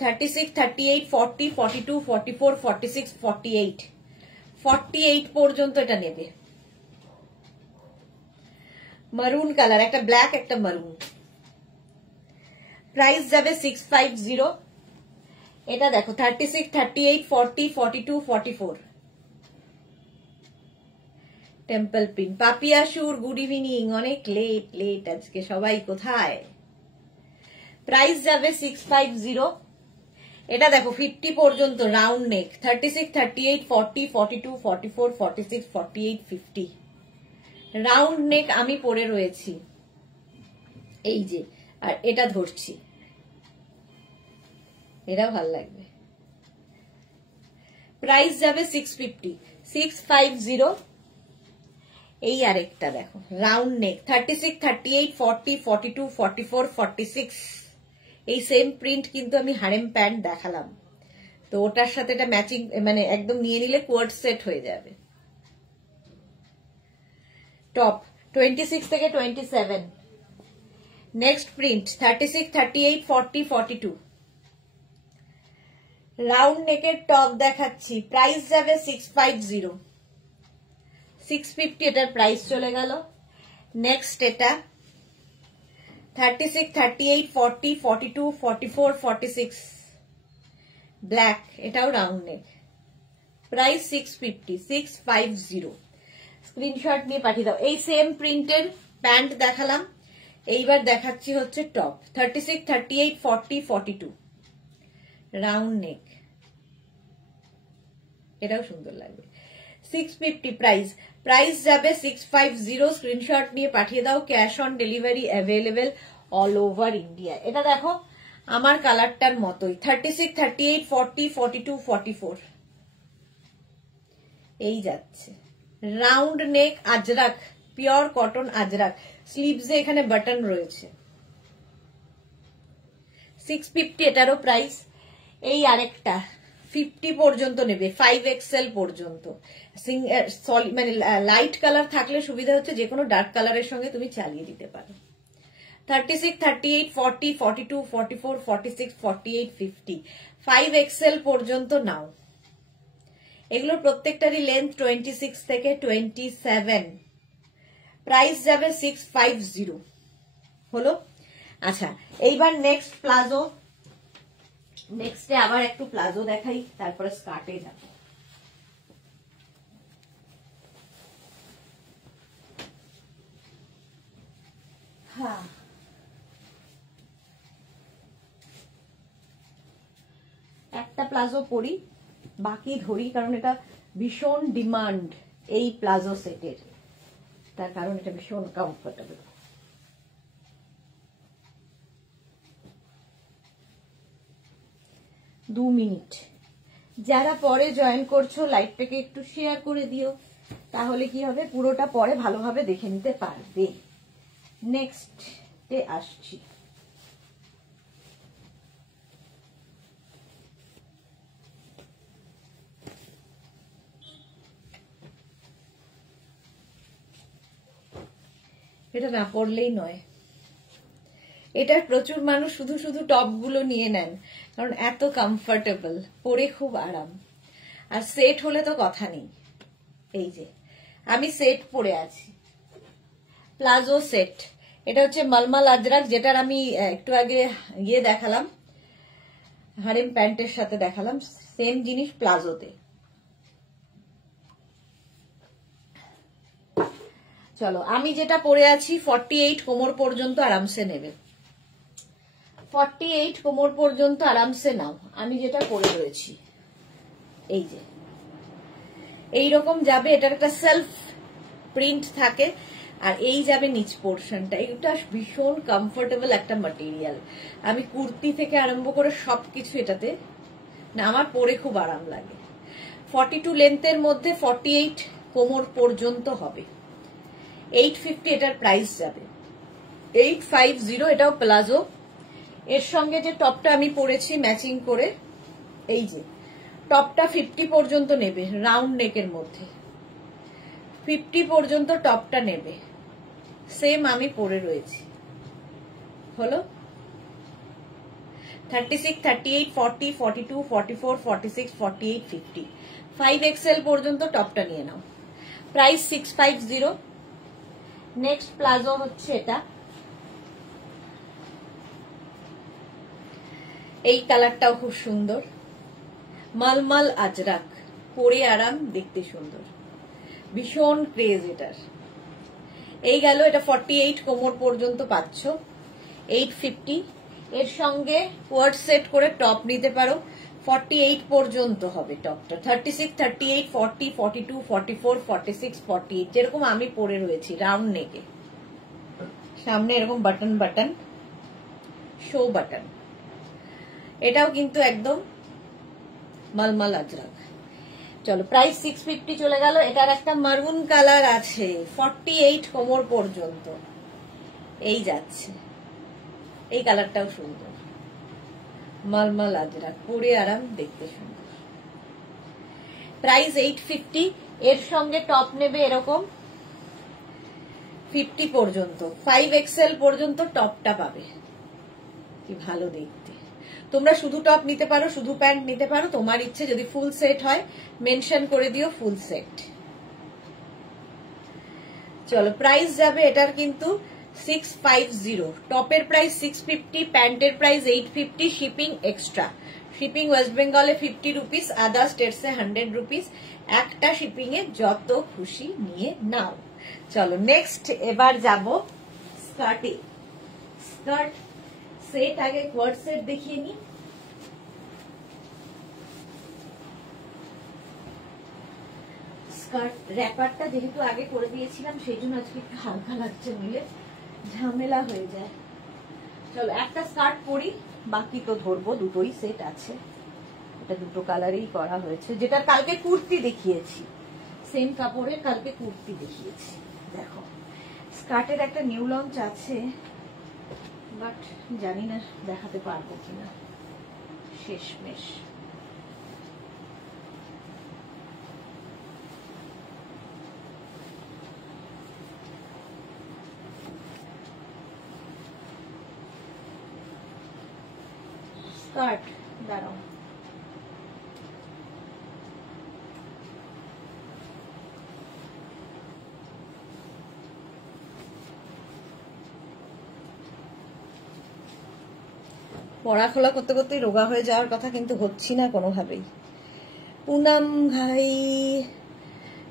36, 38, 40, 42, 44, 46, 48, 48 পর্যন্ত এটা নেবে। মারুন কালার, একটা ব্ল্যাক একটা মারুন। প্রাইস যাবে 650। এটা দেখো 36, 38, 40, 42, 44। Temple print. পাপিয়া সুর, গুড ইভিনিং। অনেক লেট আজকে, সবাই কোথায়? প্রাইস যাবে 650। এটা দেখো 50 পর্যন্ত রাউন্ড নেক, 36, 38, 40, 42, 44, 46, 48, 50 রাউন্ড নেক আমি পরে রয়েছি, এই যে। আর এটা ধরছি, এটা ভালো লাগবে। প্রাইস যাবে 650, 650। এই আরেকটা দেখো রাউন্ড নেক, 36, 38, 40, 42, 44, 46। এই সেম প্রিন্ট কিন্তু আমি হারেম প্যান্ট দেখালাম, তো ওটার সাথে এটা ম্যাচিং, মানে একদম নিয়ে নিলে কোয়ার্ড সেট হয়ে যাবে। টপ 26 থেকে 27। Next print 36, 38, 40, 42। রাউন্ড নেকের টপ দেখাচ্ছি, প্রাইস যাবে 650, 650 এটার প্রাইস চলে গেল। নেক্সট এটা 36, 38, 40, 42, 44, 46 ব্ল্যাক, এটাও রাউন্ড নেক, প্রাইস 650, 650। স্ক্রিনশট নিয়ে পাঠিয়ে দাও। এই সেম প্রিন্টের প্যান্ট দেখালাম, এইবার দেখাচ্ছি হচ্ছে টপ 36, 38, 40, 42 রাউন্ড নেক, এটাও সুন্দর লাগবে। 650 প্রাইস, প্রাইস যাবে 650। স্ক্রিনশট নিয়ে পাঠিয়ে দাও। Cash on delivery available all over India. এটা দেখো আমার কালারটার মতোই, 36, 38, 40, 42, 44 এই যাচ্ছে। Round neck ajrakh, pure cotton ajrakh, স্লিভসে এখানে বাটন রয়েছে। 650 এটারও প্রাইস। এই আরেকটা 50 পর্যন্ত নেবে, 5XL পর্যন্ত। মানে লাইট কালার থাকলে সুবিধা হচ্ছে যে কোনো ডার্ক কালারের সঙ্গে তুমি চালিয়ে দিতে পারো। 36, 38, 40, 42, 44, 46, 48, 50 5XL পর্যন্ত নাও। এগুলোর প্রত্যেকটারই লেন্থ 26 থেকে 27। প্রাইস যাবে 650 হলো। আচ্ছা, এইবার নেক্সট প্লাজো। নেক্সটে আবার একটু প্লাজো দেখাই, তারপরে স্কার্টে যাব। হ্যাঁ, একটা প্লাজো পরি, বাকি ধরি, কারণ এটা ভীষণ ডিমান্ড এই প্লাজো সেটের, তার কারণ এটা ভীষণ কমফোর্টেবল। দু মিনিট। যারা পরে জয়েন করছো লাইভটাকে একটু শেয়ার করে দিও, তাহলে কি হবে, পুরোটা পরে ভালোভাবে দেখে নিতে পারবে। নেক্সটে আসছি। এটা না পরলেই নয়, এটার প্রচুর মানুষ শুধু শুধু টপ গুলো নিয়ে নেন, কারণ এত কমফোর্টেবল, পরে খুব আরাম। আর সেট হলে তো কথা নেই। এই যে আমি সেট পরে আছি, প্লাজো সেট। এটা হচ্ছে মালমাল আজরাক, যেটার আমি একটু আগে ইয়ে দেখালাম, হারেম প্যান্টের সাথে দেখালাম, সেম জিনিস প্লাজোতে। চলো, আমি যেটা পরে আছি 48 কোমর পর্যন্ত আরামসে নেবে, 48 কোমর পর্যন্ত আরামসে নাও। আমি যেটা পরে রয়েছি এই যে এইরকম যাবে, এটার একটা সেলফ প্রিন্ট থাকে, আর এই যাবে নিচ পোর্শনটা। এটা ভীষণ কমফোর্টেবল একটা ম্যাটেরিয়াল। আমি কুর্তি থেকে আরম্ভ করে সবকিছু এটাতে না, আমার পরে খুব আরাম লাগে। 42 লেন্থের মধ্যে 48 কোমর পর্যন্ত হবে। 850 এটার প্রাইস যাবে। 850 এটাও প্লাজো। এর সঙ্গে যে টপটা আমি পরেছি ম্যাচিং করে, এই যে টপটা 50 পর্যন্ত নেবে, রাউন্ড নেকের মধ্যে 50 পর্যন্ত টপটা নেবে। সেম আমি পরে রয়েছি, হলো 36, 38, 40, 42, 44, 46, 48, 50। 5XL পর্যন্ত টপটা নিয়ে নাও। প্রাইস 650। নেক্সট প্লাজো হচ্ছে এটা, এই কালারটাও খুব সুন্দর, মালমাল আজরাক, পরে আরাম, দেখতে সুন্দর, ভীষণ ক্রেজ এটার। এই গেল, এটা 48 কোমর পর্যন্ত পাচ্ছ, 850। এর সঙ্গে কোয়ার্ড সেট করে টপ নিতে পারো, 48 পর্যন্ত হবে টপটা। 36, 38, 40, 42, 44, 46, 48, যেরকম আমি পরে রয়েছি রাউন্ড নেকে। সামনে এরকম বাটন বাটন, শো বাটন। এটাও কিন্তু একদম মালমাল আজরাক। চলো, প্রাইস 650 চলে গেল। এটার একটা মারুন কালার আছে, 48 কোমর পর্যন্ত, এই যাচ্ছে। এই কালারটাও সুন্দর, মালমাল আজরাক, পরে আরাম, দেখতে সুন্দর। প্রাইস 850। এর সঙ্গে টপ নেবে এরকম 50 পর্যন্ত, 5XL পর্যন্ত টপটা পাবে। কি ভালো দেখতে। তোমরা শুধু টপ নিতে পারো, শুধু প্যান্ট নিতে পারো, তোমার ইচ্ছে। যদি ফুল সেট হয় মেনশন করে দিও ফুল সেট। চলো, প্রাইস যাবে এটার কিন্তু 650। টপের প্রাইস 650, প্যান্টের price 850, shipping extra. Shipping West বেঙ্গলে 50 রুপিস, আদার স্টেটসে 100 রুপিস। একটা শিপিং এ যত খুশি নিয়ে নাও। চলো নেক্সট এবার যাব স্কার্টে। স্কার্ট সেট, আগে কোয়ার্ড সেট দেখিয়ে নি। স্কার্ট র্যাপারটা যেহেতু আগে করে দিয়েছিলাম সেই জন্য আজকে একটু হালকা লাগছে, মিলে ঝামেলা হয়ে যায়। চলো একটা স্কার্ট পরি, বাকি তো ধরবো। দুটোই সেট আছে, এটা দুটো কালারেই করা হয়েছে। যেটা কালকে কুর্তি দেখিয়েছি, সেম কাপড়ের কালকে কুর্তি দেখিয়েছি। দেখো, স্কার্টের একটা নিউ লঞ্চ আছে, বাট জানি না দেখাতে পারবো কিনা, শেষমেশ। স্কার্ট দাঁড়াও, পড়াশোনা করতে করতে রোগা হয়ে যাওয়ার কথা, কিন্তু হচ্ছি না কোনোভাবেই। পুনম ভাই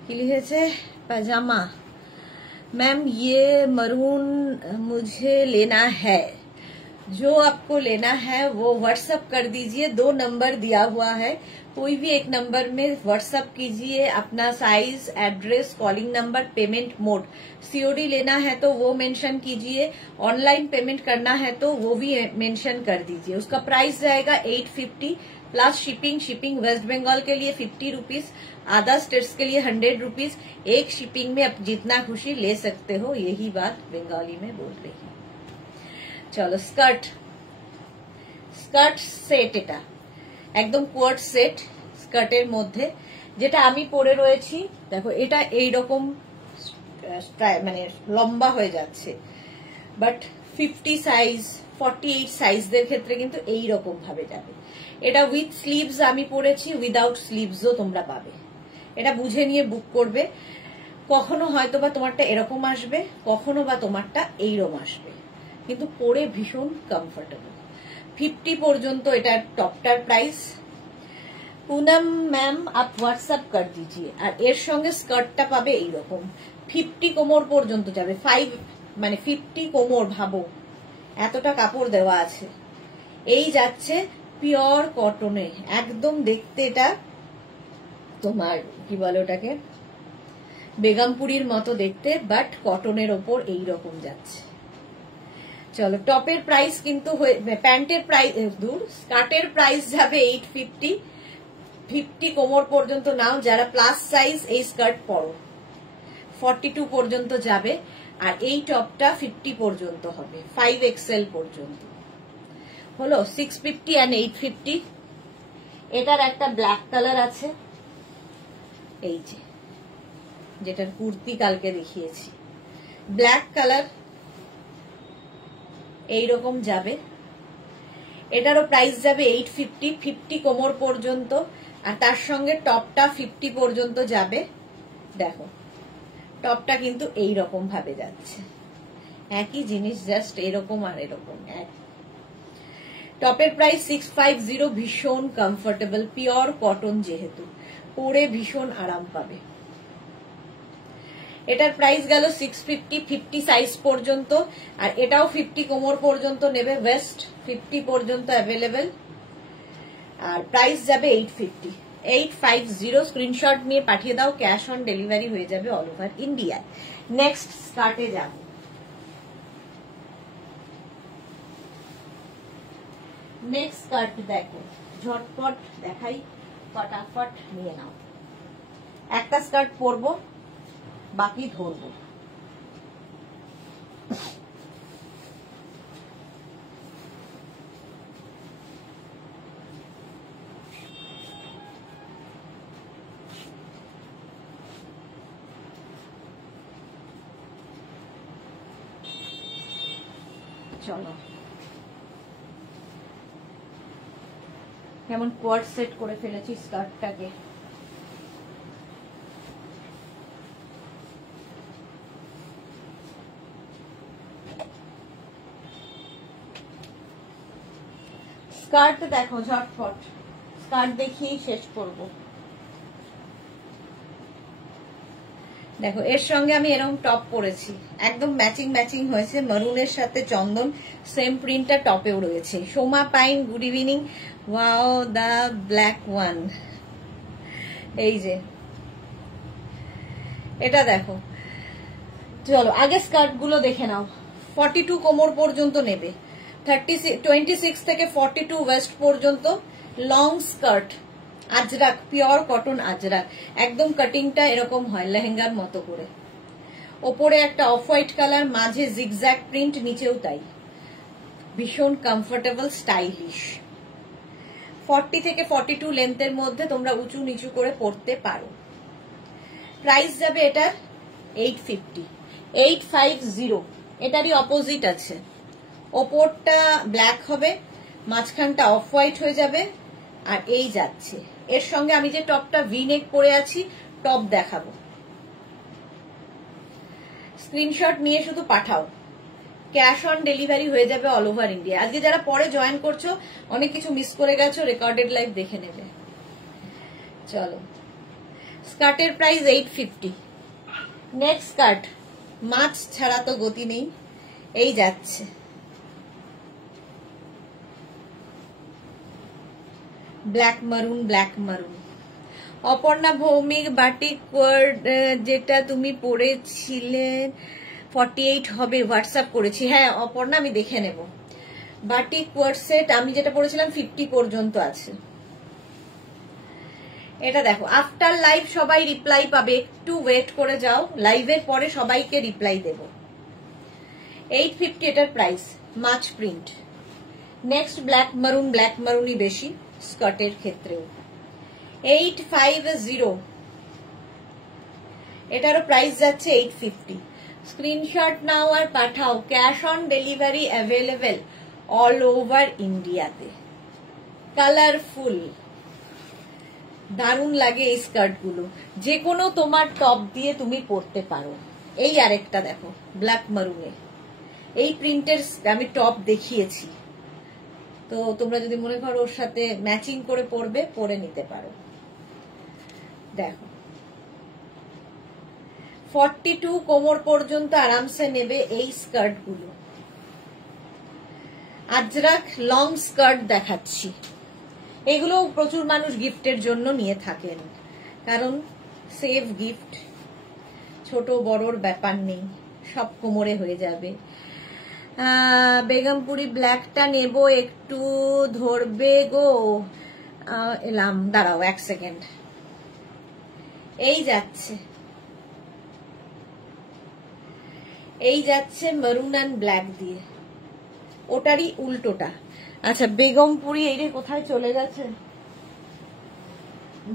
কি লিখেছে, পাজামা। मैम ये मरून मुझे लेना है, जो आपको लेना है वो व्हाट्सएप कर दीजिए। 2 नंबर दिया हुआ है, कोई भी एक नंबर में व्हाट्सएप कीजिए अपना size, address, calling number, payment mode. COD लेना है तो वो मेंशन कीजिए, ऑनलाइन पेमेंट करना है तो वो भी मेंशन कर दीजिए। उसका प्राइस जाएगा 850 plus shipping. Shipping West Bengal के लिए 50 रुपीज, अदर स्टेट्स के लिए 100 रुपीज। एक शिपिंग में आप जितना खुशी ले सकते हो, यही बात बंगाली में बोल रही हूँ। চলো, স্কার্ট স্কার্ট সেট, এটা একদম কোয়ার্ড সেট স্কার্টের মধ্যে, যেটা আমি পরে রয়েছি। দেখো, এটা এইরকম মানে লম্বা হয়ে যাচ্ছে, বাট 50 সাইজ, 48 সাইজদের ক্ষেত্রে কিন্তু এইরকম ভাবে যাবে। এটা উইথ স্লিভস আমি পরেছি, উইদাউট স্লিভসও তোমরা পাবে। এটা বুঝে নিয়ে বুক করবে। কখনো হয়তো বা তোমারটা এরকম আসবে, কখনো বা তোমারটা এইরকম আসবে, কিন্তু পরে ভীষণ কমফোর্টেবল। 50 পর্যন্ত এটার টপটার প্রাইস। পুনম ম্যাম আপ হোয়াটসঅ্যাপ কর দিজিয়ে। আর এর সঙ্গে স্কার্টটা পাবে এইরকম, 50 কোমর পর্যন্ত যাবে। 50 কোমর, ভাবো এতটা কাপড় দেওয়া আছে। এই যাচ্ছে পিওর কটনে, একদম দেখতে এটা তোমার কি বলে ওটাকে, বেগমপুরীর মতো দেখতে, বাট কটনের ওপর এইরকম যাচ্ছে। চলো, টপের প্রাইস কিন্তু, প্যান্টের প্রাইস দূর, স্কার্টের প্রাইস যাবে 850। 50 কোমর পর্যন্ত নাও, যারা প্লাস সাইজ এই স্কার্ট পরো। 42 পর্যন্ত যাবে, আর এই টপটা 50 পর্যন্ত হবে, 5XL পর্যন্ত হলো। 650 and 850। এটার একটা ব্ল্যাক কালার আছে, এই যে যেটার কুর্তি কালকে দেখিয়েছি, ব্ল্যাক কালার এইরকম যাবে। এটারও প্রাইস যাবে 850, 50 কোমর পর্যন্ত, আর তার সঙ্গে টপটা 50 পর্যন্ত যাবে। দেখো টপটা কিন্তু এইরকম ভাবে যাচ্ছে, একই জিনিস, জাস্ট এরকম আর এরকম এক। টপের প্রাইস 650, ভীষণ কমফোর্টেবল, পিওর কটন, যেহেতু পরে ভীষণ আরাম পাবে। এটার প্রাইস গেল 650, 50 সাইজ পর্যন্ত, আর এটাও 50 কোমর পর্যন্ত নেবে, ওয়েস্ট 50 পর্যন্ত অ্যাভেলেবেল, আর প্রাইস যাবে 850, 850। স্ক্রিনশট নিয়ে পাঠিয়ে দাও, ক্যাশ অন ডেলিভারি হয়ে যাবে অল ওভার ইন্ডিয়ায়। নেক্সট স্কার্টে যাব। নেক্সট স্কার্ট দেখো, ঝটপট দেখাই, ফটাফট নিয়ে নাও। একটা স্কার্ট পরবো, বাকি ধরবো। চলো, কেমন কোয়ার্ড সেট করে ফেলেছি স্কার্টটাকে। স্কার্ট দেখো, ঝটপট স্কার্ট দেখিয়েই শেষ করব। দেখো এর সঙ্গে আমি এরকম টপ পরেছি, একদম ম্যাচিং ম্যাচিং হয়েছে, মারুনের সাথে চন্দন, সেম প্রিন্টটা টপেও রয়েছে। Soma Pain, good evening. Wow, the black one, এই যে এটা দেখো। চলো আগে স্কার্ট গুলো দেখে নাও। 42 কোমর পর্যন্ত নেবে, 26 থেকে 42 ওয়েস্ট পর্যন্ত long skirt, Ajrak, pure cotton Ajrak, একদম কাটিংটা এরকম হয় লেহেঙ্গার মতো করে। ওপরে একটা অফ হোয়াইট কালার, মাঝে জিগজ্যাগ প্রিন্ট, নিচেও তাই, ভীষণ কমফোর্টেবল, স্টাইলিশ। 40 থেকে 42 লেন্থের মধ্যে তোমরা উঁচু নিচু করে পরতে পারো। প্রাইস যাবে এটার 850, 850। এটারই অপোজিট আছে, ওপরটা ব্ল্যাক হবে, মাঝখানটা অফ হোয়াইট হয়ে যাবে, আর এই যাচ্ছে। এর সঙ্গে আমি যে টপটা ভি নেক পরে আছি, টপ দেখাবো, স্ক্রিনশট নিয়ে শুধু পাঠাও, ক্যাশ অন ডেলিভারি হয়ে যাবে অল ওভার ইন্ডিয়া। আজকে যারা পরে জয়েন করছো, অনেক কিছু মিস করে গেছো, রেকর্ডেড লাইভ দেখে নেবে। চলো, স্কার্টের প্রাইস 850। নেক্সট স্কার্ট, মাছ ছাড়া তো গতি নেই, এই যাচ্ছে, ব্ল্যাক মারুন, ব্ল্যাক মারুন। অপর্ণা ভৌমিক, বাটিক ওয়ার্ড যেটা তুমি পড়েছিলে 48 হবে, হোয়াটসঅ্যাপ করেছি। হ্যাঁ অপর্ণা, আমি দেখে নেব। বাটিক ওয়ার্ড সেট আমি যেটা পড়েছিলাম 50 পর্যন্ত আছে। এটা দেখো, আফটার লাইভ সবাই রিপ্লাই পাবে, একটু ওয়েট করে যাও, লাইভের পরে সবাইকে রিপ্লাই দেব। 850 এটার প্রাইস, মাছ print. Next black maroon, black মারুনই বেশি স্কার্টের ক্ষেত্রেও। 850, এটারও প্রাইস যাচ্ছে 850। স্ক্রিনশট নাও আর পাঠাও, cash on delivery available all over ইন্ডিয়াতে। কালারফুল, দারুণ লাগে এই স্কার্ট গুলো, যে কোনো তোমার টপ দিয়ে তুমি পরতে পারো। এই আরেকটা দেখো, ব্ল্যাক মারুনে, এই প্রিন্টের আমি টপ দেখিয়েছি, তো তোমরা যদি মনে করো ওর সাথে ম্যাচিং করে পরবে, পরে নিতে পারো। দেখো 42 কোমর পর্যন্ত আরামসে নেবে এই স্কার্ট গুলো। আজরাক লং স্কার্ট দেখাচ্ছি, এগুলো প্রচুর মানুষ গিফটের জন্য নিয়ে থাকেন, কারণ সেভ গিফট, ছোট বড়র ব্যাপার নেই, সব কোমরে হয়ে যাবে। বেগমপুরি ব্ল্যাকটা নেব, একটু ধরবে গো। এলাম, দাঁড়াও 1 সেকেন্ড। এই যাচ্ছে, এই যাচ্ছে মেরুন অ্যান্ড ব্ল্যাক দিয়ে, ওটারই উল্টোটা। আচ্ছা বেগমপুরি এই রে কোথায় চলে গেছে,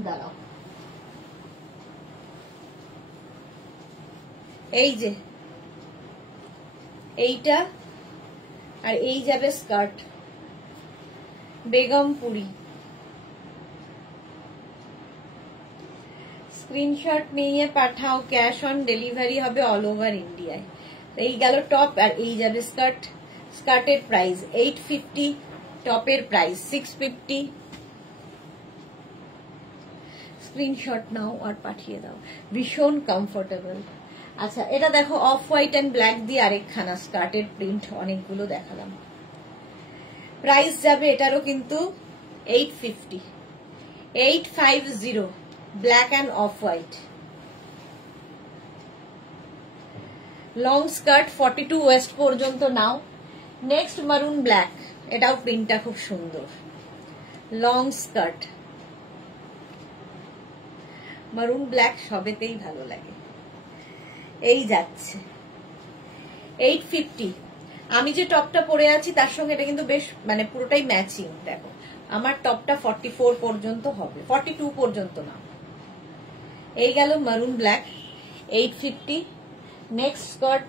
দাঁড়াও, এই যে এইটা আর এই যাবে স্কার্ট, বেগমপুরি। স্ক্রিনশট নিয়ে পাঠাও, ক্যাশ অন ডেলিভারি হবে অল ওভার ইন্ডিয়ায়। এই গেল টপ, আর এই যাবে স্কার্ট। স্কার্টের প্রাইস 850, টপের প্রাইস 650। স্ক্রিনশট নাও আর পাঠিয়ে দাও, ভীষণ কমফোর্টেবল। আচ্ছা এটা দেখো অফ হোয়াইট অ্যান্ড ব্ল্যাক দিয়ে আরেকখানা স্কার্টের প্রিন্ট, অনেকগুলো দেখালাম। প্রাইস যাবে এটারও কিন্তু 850, 850, black and off white. Long skirt 42 West পর্যন্ত নাও। নেক্সট মারুন ব্ল্যাক, এটাও প্রিন্টটা খুব সুন্দর, লং স্কার্ট মারুন ব্ল্যাক সবেতেই ভালো লাগে। এই যাচ্ছে 850। আমি যে টপটা পরে আছি তার সঙ্গে এটা কিন্তু বেশ মানে পুরোটাই ম্যাচিং। দেখো আমার টপটা 44 পর্যন্ত হবে, 42 পর্যন্ত না। এই গেল মারুন black 850। Next skirt,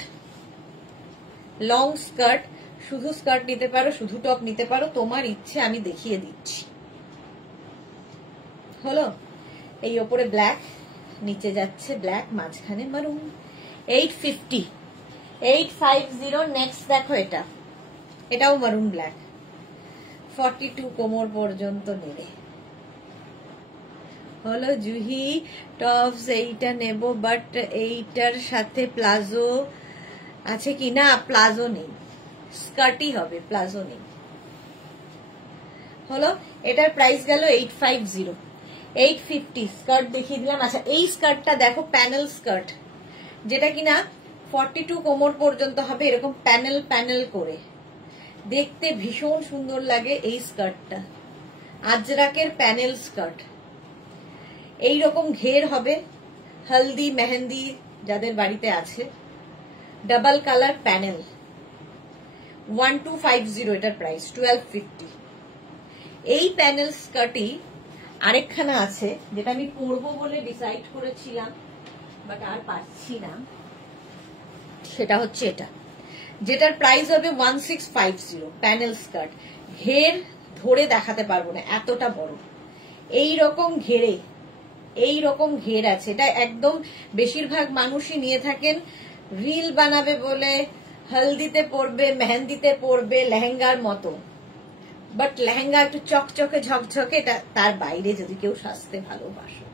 long skirt, শুধু স্কার্ট নিতে পারো, শুধু টপ নিতে পারো, তোমার ইচ্ছে, আমি দেখিয়ে দিচ্ছি। হলো, এই ওপরে ব্ল্যাক, নিচে যাচ্ছে ব্ল্যাক, মাঝখানে মারুন। 850, 850। নেক্সট দেখো এটা, এটাও মারুন ব্ল্যাক, 42 কোমর পর্যন্ত নেবে। হলো জুহি টপস এইটা নেব, বাট এইটার সাথে প্লাজো আছে কি না? প্লাজো নেই, স্কার্টই হবে, প্লাজো নেই। হলো, এটার প্রাইস গেল 850, 850। স্কার্ট দেখিয়ে দিলাম। আচ্ছা এই স্কার্টটা দেখো, প্যানেল স্কার্ট, যেটা কিনা 42 কোমর পর্যন্ত হবে, এরকম প্যানেল প্যানেল করে, দেখতে ভীষণ সুন্দর লাগে এই স্কার্টটা। আজরাকের প্যানেল স্কার্ট, এইরকম ঘের হবে, হলদি মেহেন্দি যাদের বাড়িতে আছে, ডাবল কালার প্যানেল, 1250 এটার প্রাইস, 1250। এই প্যানেল স্কার্টই আরেকখানা আছে যেটা আমি পরবো বলে ডিসাইড করেছিলাম, বাট আর পাচ্ছি না, সেটা হচ্ছে এটা, যেটার প্রাইস হবে 1650, প্যানেল স্কার্ট। ঘের ধরে দেখাতে পারবো না, এতটা বড়, এই রকম ঘেরে, এই রকম ঘের আছে। এটা একদম বেশিরভাগ মানুষই নিয়ে থাকেন রিল বানাবে বলে, হলদিতে পরবে, মেহেন্দিতে পরবে, লেহেঙ্গার মতো। বাট লেহেঙ্গা একটু চকচকে ঝকঝকে, এটা তার বাইরে যদি কেউ সাজতে ভালোবাসো।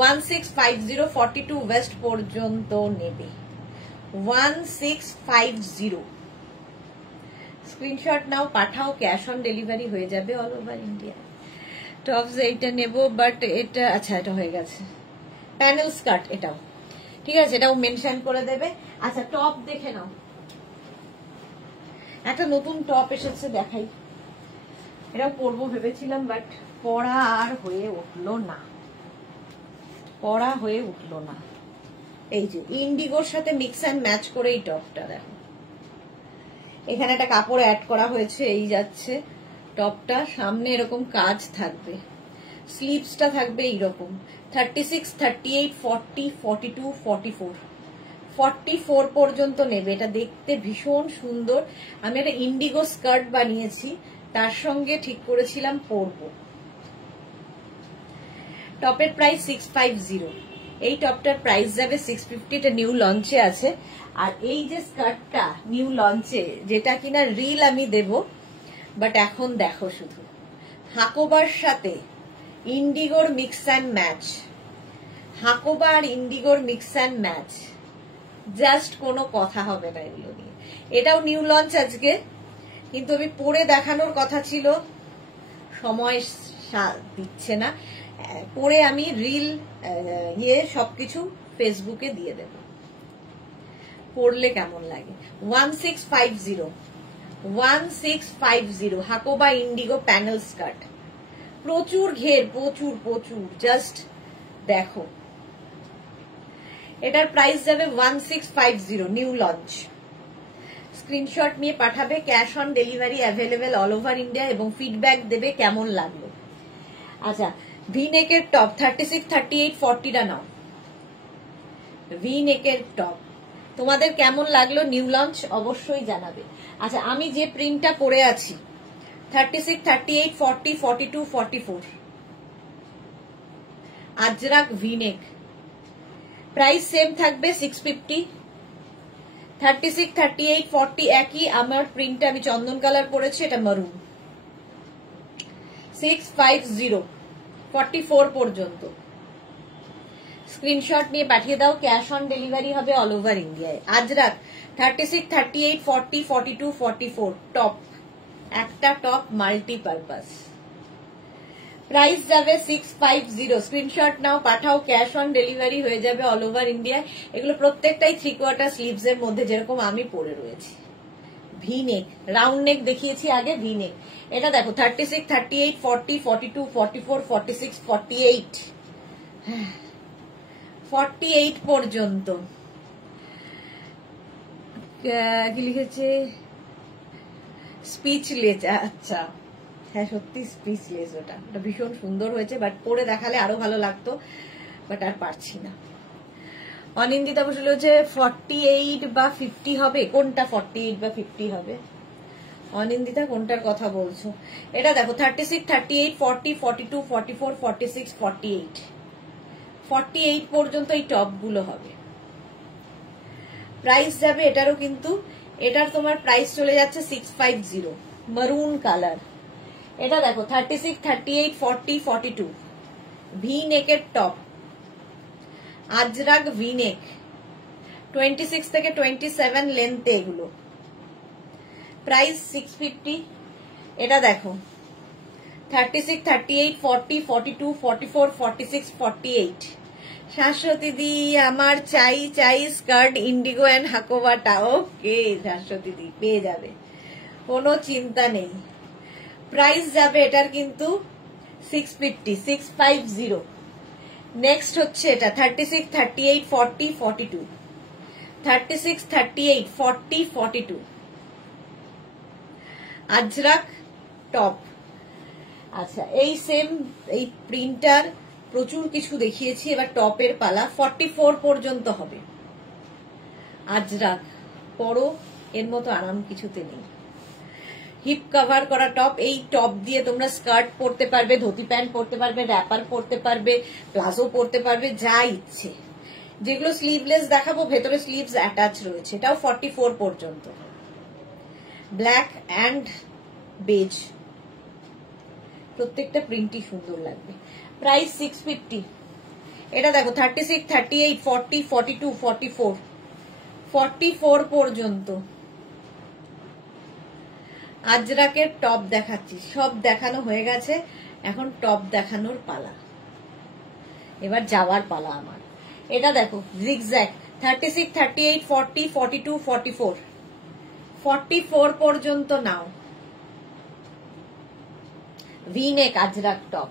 1650, 42 ওয়েস্ট পর্যন্ত নেবে, 1650। স্ক্রিনশট নাও, পাঠাও, ক্যাশ অন ডেলিভারি হয়ে যাবে অল ওভার ইন্ডিয়া। টপস এইটা নেব, বাট এটা, আচ্ছা এটা হয়ে গেছে, প্যানেল স্কার্ট এটাও ঠিক আছে, এটাও মেনশন করে দেবে। আচ্ছা টপ দেখে নাও, একটা নতুন টপ এসেছে, দেখাই। এটাও পরবো ভেবেছিলাম, বাট পরা আর হয়ে উঠলো না, পরা হয়ে উঠলো না। এই যে ইন্ডিগোর সাথে মিক্স অ্যান্ড ম্যাচ করে এই টপটা দেখো, এখানে একটা কাপড় অ্যাড করা হয়েছে। এই যাচ্ছে টপটা, সামনে এরকম কাজ থাকবে, স্লিভসটা থাকবে এইরকম। 36, 38, 40, 42, 44, 44 পর্যন্ত নেবে। এটা দেখতে ভীষণ সুন্দর। আমি একটা ইন্ডিগো স্কার্ট বানিয়েছি, তার সঙ্গে ঠিক করেছিলাম পরবো। টপের প্রাইস 650, এই টপটার প্রাইস যাবে 650, এটা নিউ লঞ্চে আছে। আর এই যে স্কার্টটা নিউ লঞ্চে, যেটা কিনা রিল আমি দেব, বাট এখন দেখো শুধু হাকোবার সাথে ইন্ডিগোর মিক্স অ্যান্ড ম্যাচ, হাকোবা আর ইন্ডিগোর মিক্স অ্যান্ড ম্যাচ, জাস্ট কোনো কথা হবে না এগুলো নিয়ে। এটাও নিউ লঞ্চ আজকে, কিন্তু আমি পরে দেখানোর কথা ছিল, সময় দিচ্ছে না। পরে আমি রিল সবকিছু ফেসবুকে দিয়ে দেব, পড়লে কেমন লাগে। 1650, 1650, হাকোবা ইন্ডিগো প্যানেল স্কার্ট, প্রচুর ঘের, প্রচুর প্রচুর, জাস্ট দেখো। এটার প্রাইস যাবে 1650, নিউ লঞ্চ। স্ক্রিনশট নিয়ে পাঠাবে, cash on delivery available all over India, এবং ফিডব্যাক দেবে কেমন লাগলো। আচ্ছা, ভি নেকের টপ 36, 38, 40টা নাও। ভি নেকের টপ তোমাদের কেমন লাগলো, নিউ লঞ্চ অবশ্যই জানাবে। আচ্ছা, আমি যে প্রিন্টটা পরে আছি 36, 38, 40, 42, 44 আজরাক ভি নেক, প্রাইস সেম থাকবে 650। 36, 38, 40 একই। আমার প্রিন্টটা আমি চন্দন কালার পরেছি, এটা মারুন। 650 44 পর্যন্ত স্ক্রিনশট নিয়ে পাঠিয়ে দাও, ক্যাশ অন ডেলিভারি হবে অল ওভার ইন্ডিয়ায়। আজরাক 36, 38, 40, 42, 44 টপ, একটা টপ মাল্টিপারপাস, প্রাইস যাবে 650। স্ক্রিনশট নাও, পাঠাও, ক্যাশ অন ডেলিভারি হয়ে যাবে অল ওভার ইন্ডিয়ায়। এগুলো প্রত্যেকটাই 3/4 স্লিভস এর মধ্যে, যেরকম আমি পরে রয়েছি। ভি নেক, রাউন্ড নেক দেখিয়েছি আগে, ভি নেক। এটা দেখো 36, 38, 40, 42, 44, 46, 48 48 পর্যন্ত। কি লিখেছে, স্পিচলেস। আচ্ছা হ্যাঁ, সত্যি স্পিচলেস। ওটা ভীষণ সুন্দর হয়েছে, বাট পরে দেখালে আরো ভালো লাগতো, বাট আর পারছি না। অনিন্দিতা বসলে হচ্ছে 48 বা 50 হবে, কোনটা 48 বা 50 হবে? অনিন্দিতা কোনটার কথা বলছো? এটা দেখো 36, 38, 40, 42, 44, 46, 48 48 পর্যন্ত এই টপ গুলো হবে। প্রাইস যাবে এটারও, কিন্তু এটার তোমার প্রাইস চলে যাচ্ছে 650, মারুন কালার। এটা দেখো 36, 38, 40, 42 ভি নেকের টপ, আজরাক ভি নেক, 26 থেকে 27 লেন্থে এগুলো, প্রাইস 650। এটা দেখো 36, 38, 40, 42, 44, 46, 48 শাশ্বতী দি, আমার চাই চাই স্কার্ট ইন্ডিগো এন্ড হাকোবাটা। ওকে শাশ্বতী দি, পেয়ে যাবে, কোনো চিন্তা নেই। প্রাইস যাবে এটার কিন্তু 650, 650। নেক্সট হচ্ছে এটা 36, 38, 40, 42 36, 38, 40, 42 আজরাক টপ। আচ্ছা, এই সেম এই প্রিন্টার প্রচুর কিছু দেখিয়েছি, এবার টপের পালা। 44 পর্যন্ত হবে। আজরাক পরো, এর মতো আরাম কিছুতে নেই। হিপ কভার করা টপ, এই টপ দিয়ে তোমরা স্কার্ট পরতে পারবে, ধুতি প্যান্ট পরতে পারবে, র্যাপার পরতে পারবে, প্লাজো পরতে পারবে, যা ইচ্ছে। যেগুলো স্লিভলেস দেখাবো ভেতরে স্লিভস অ্যাটাচ রয়েছে। এটাও 44 পর্যন্ত। ব্ল্যাক অ্যান্ড বেজ, প্রত্যেকটা প্রিন্টই সুন্দর লাগবে। প্রাইস 650। এটা দেখো 36, 38, 40, 42, 44 44 পর্যন্ত আজরাকের টপ দেখাচ্ছি। সব দেখানো হয়ে গেছে, এখন টপ দেখানোর পালা, এবার যাওয়ার পালা আমার। এটা দেখো জিগজ্যাগ 36, 38, 40, 42, 44 44 পর্যন্ত নাও। ভি নেক আজরাক টপ,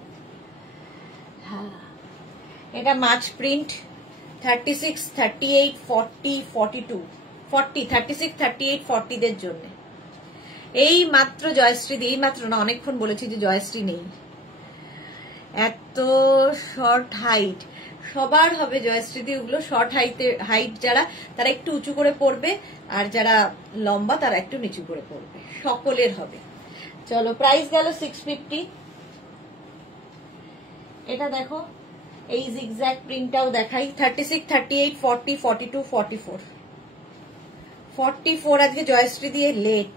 এটা মাছ প্রিন্ট 36, 38, 40, 42 40 36, 38, 40 দের জন্য। এই মাত্র জয়শ্রী দি, এই মাত্র না, অনেকক্ষণ বলেছি যে জয়শ্রী নেই। এত শর্ট হাইট সবার হবে জয়শ্রী দি, ওগুলো শর্ট হাইট যারা, তারা একটু উঁচু করে পড়বে, আর যারা লম্বা তারা একটু নিচু করে পড়বে, সকলের হবে। চলো, প্রাইস গেল 650। এটা দেখো, এই জিগজ্যাগ প্রিন্টটাও দেখাই 36, 38, 40, 42, 44 44 আজকে জয়শ্রী দিয়ে লেট,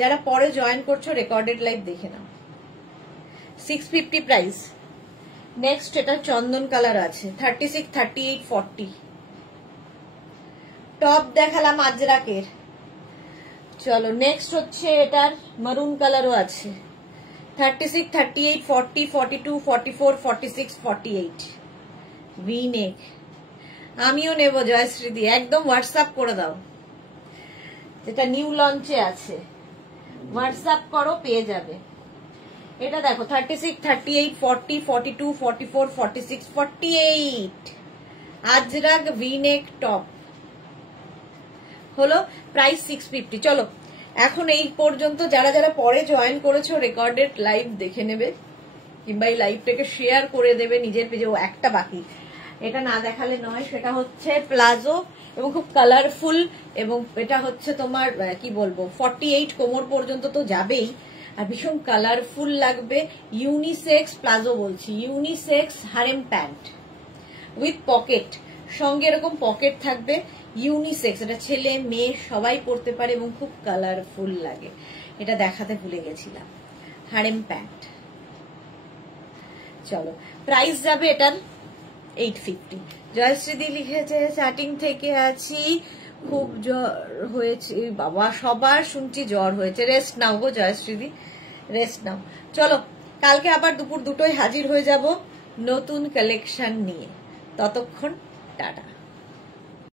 যারা পরে জয়েন করছো রেকর্ডেড লাইভ দেখে নাও। 650 প্রাইস। নেক্সট এটা চন্দন কালার আছে 36, 38, 40 টপ দেখালাম আজরাকের। চলো নেক্সট হচ্ছে এটার মারুন কালারও আছে 36, 38, 40, 42, 44, 46, 48 ভি নেক। আমিও নেব জয়শ্রী দি, একদম হোয়াটসঅ্যাপ করে দাও, যেটা নিউ লঞ্চে আছে হোয়াটসঅ্যাপ করো, পেয়ে যাবে। এটা দেখো 36, 38, 40, 42, 44, 46, 48 আজরাক ভি নেক টপ, হলো প্রাইস 650। চলো এখন এই পর্যন্ত যারা যারা পরে জয়েন করেছো রেকর্ডেড লাইভ দেখে নেবে, কিংবা এই লাইভটাকে শেয়ার করে দেবে নিজের পেজে। ও একটা বাকি, এটা না দেখালে নয়, সেটা হচ্ছে প্লাজো এবং খুব কালারফুল, এবং এটা হচ্ছে তোমার কি বলবো 48 কোমর পর্যন্ত তো যাবেই, আর ভীষণ কালারফুল লাগবে। ইউনিসেক্স প্লাজো বলছি, unisex harem pant with pocket, সঙ্গে এরকম পকেট থাকবে। ইউনিসেক্স, এটা ছেলে মেয়ে সবাই পরতে পারে এবং খুব কালারফুল লাগে। এটা দেখাতে ভুলে গেছিলাম, হারেম প্যান্ট। চলো প্রাইস যাবে এটার 850। জয়শ্রীদি লিখেছে স্টার্টিং থেকে আছি, খুব জ্বর হয়েছে বাবা, সবার শুনছি জ্বর হয়েছে। রেস্ট নাও গো জয়শ্রীদি, রেস্ট নাও। চলো কালকে আবার দুপুর 2টোয় হাজির হয়ে যাব নতুন কালেকশন নিয়ে। ততক্ষণ টাটা।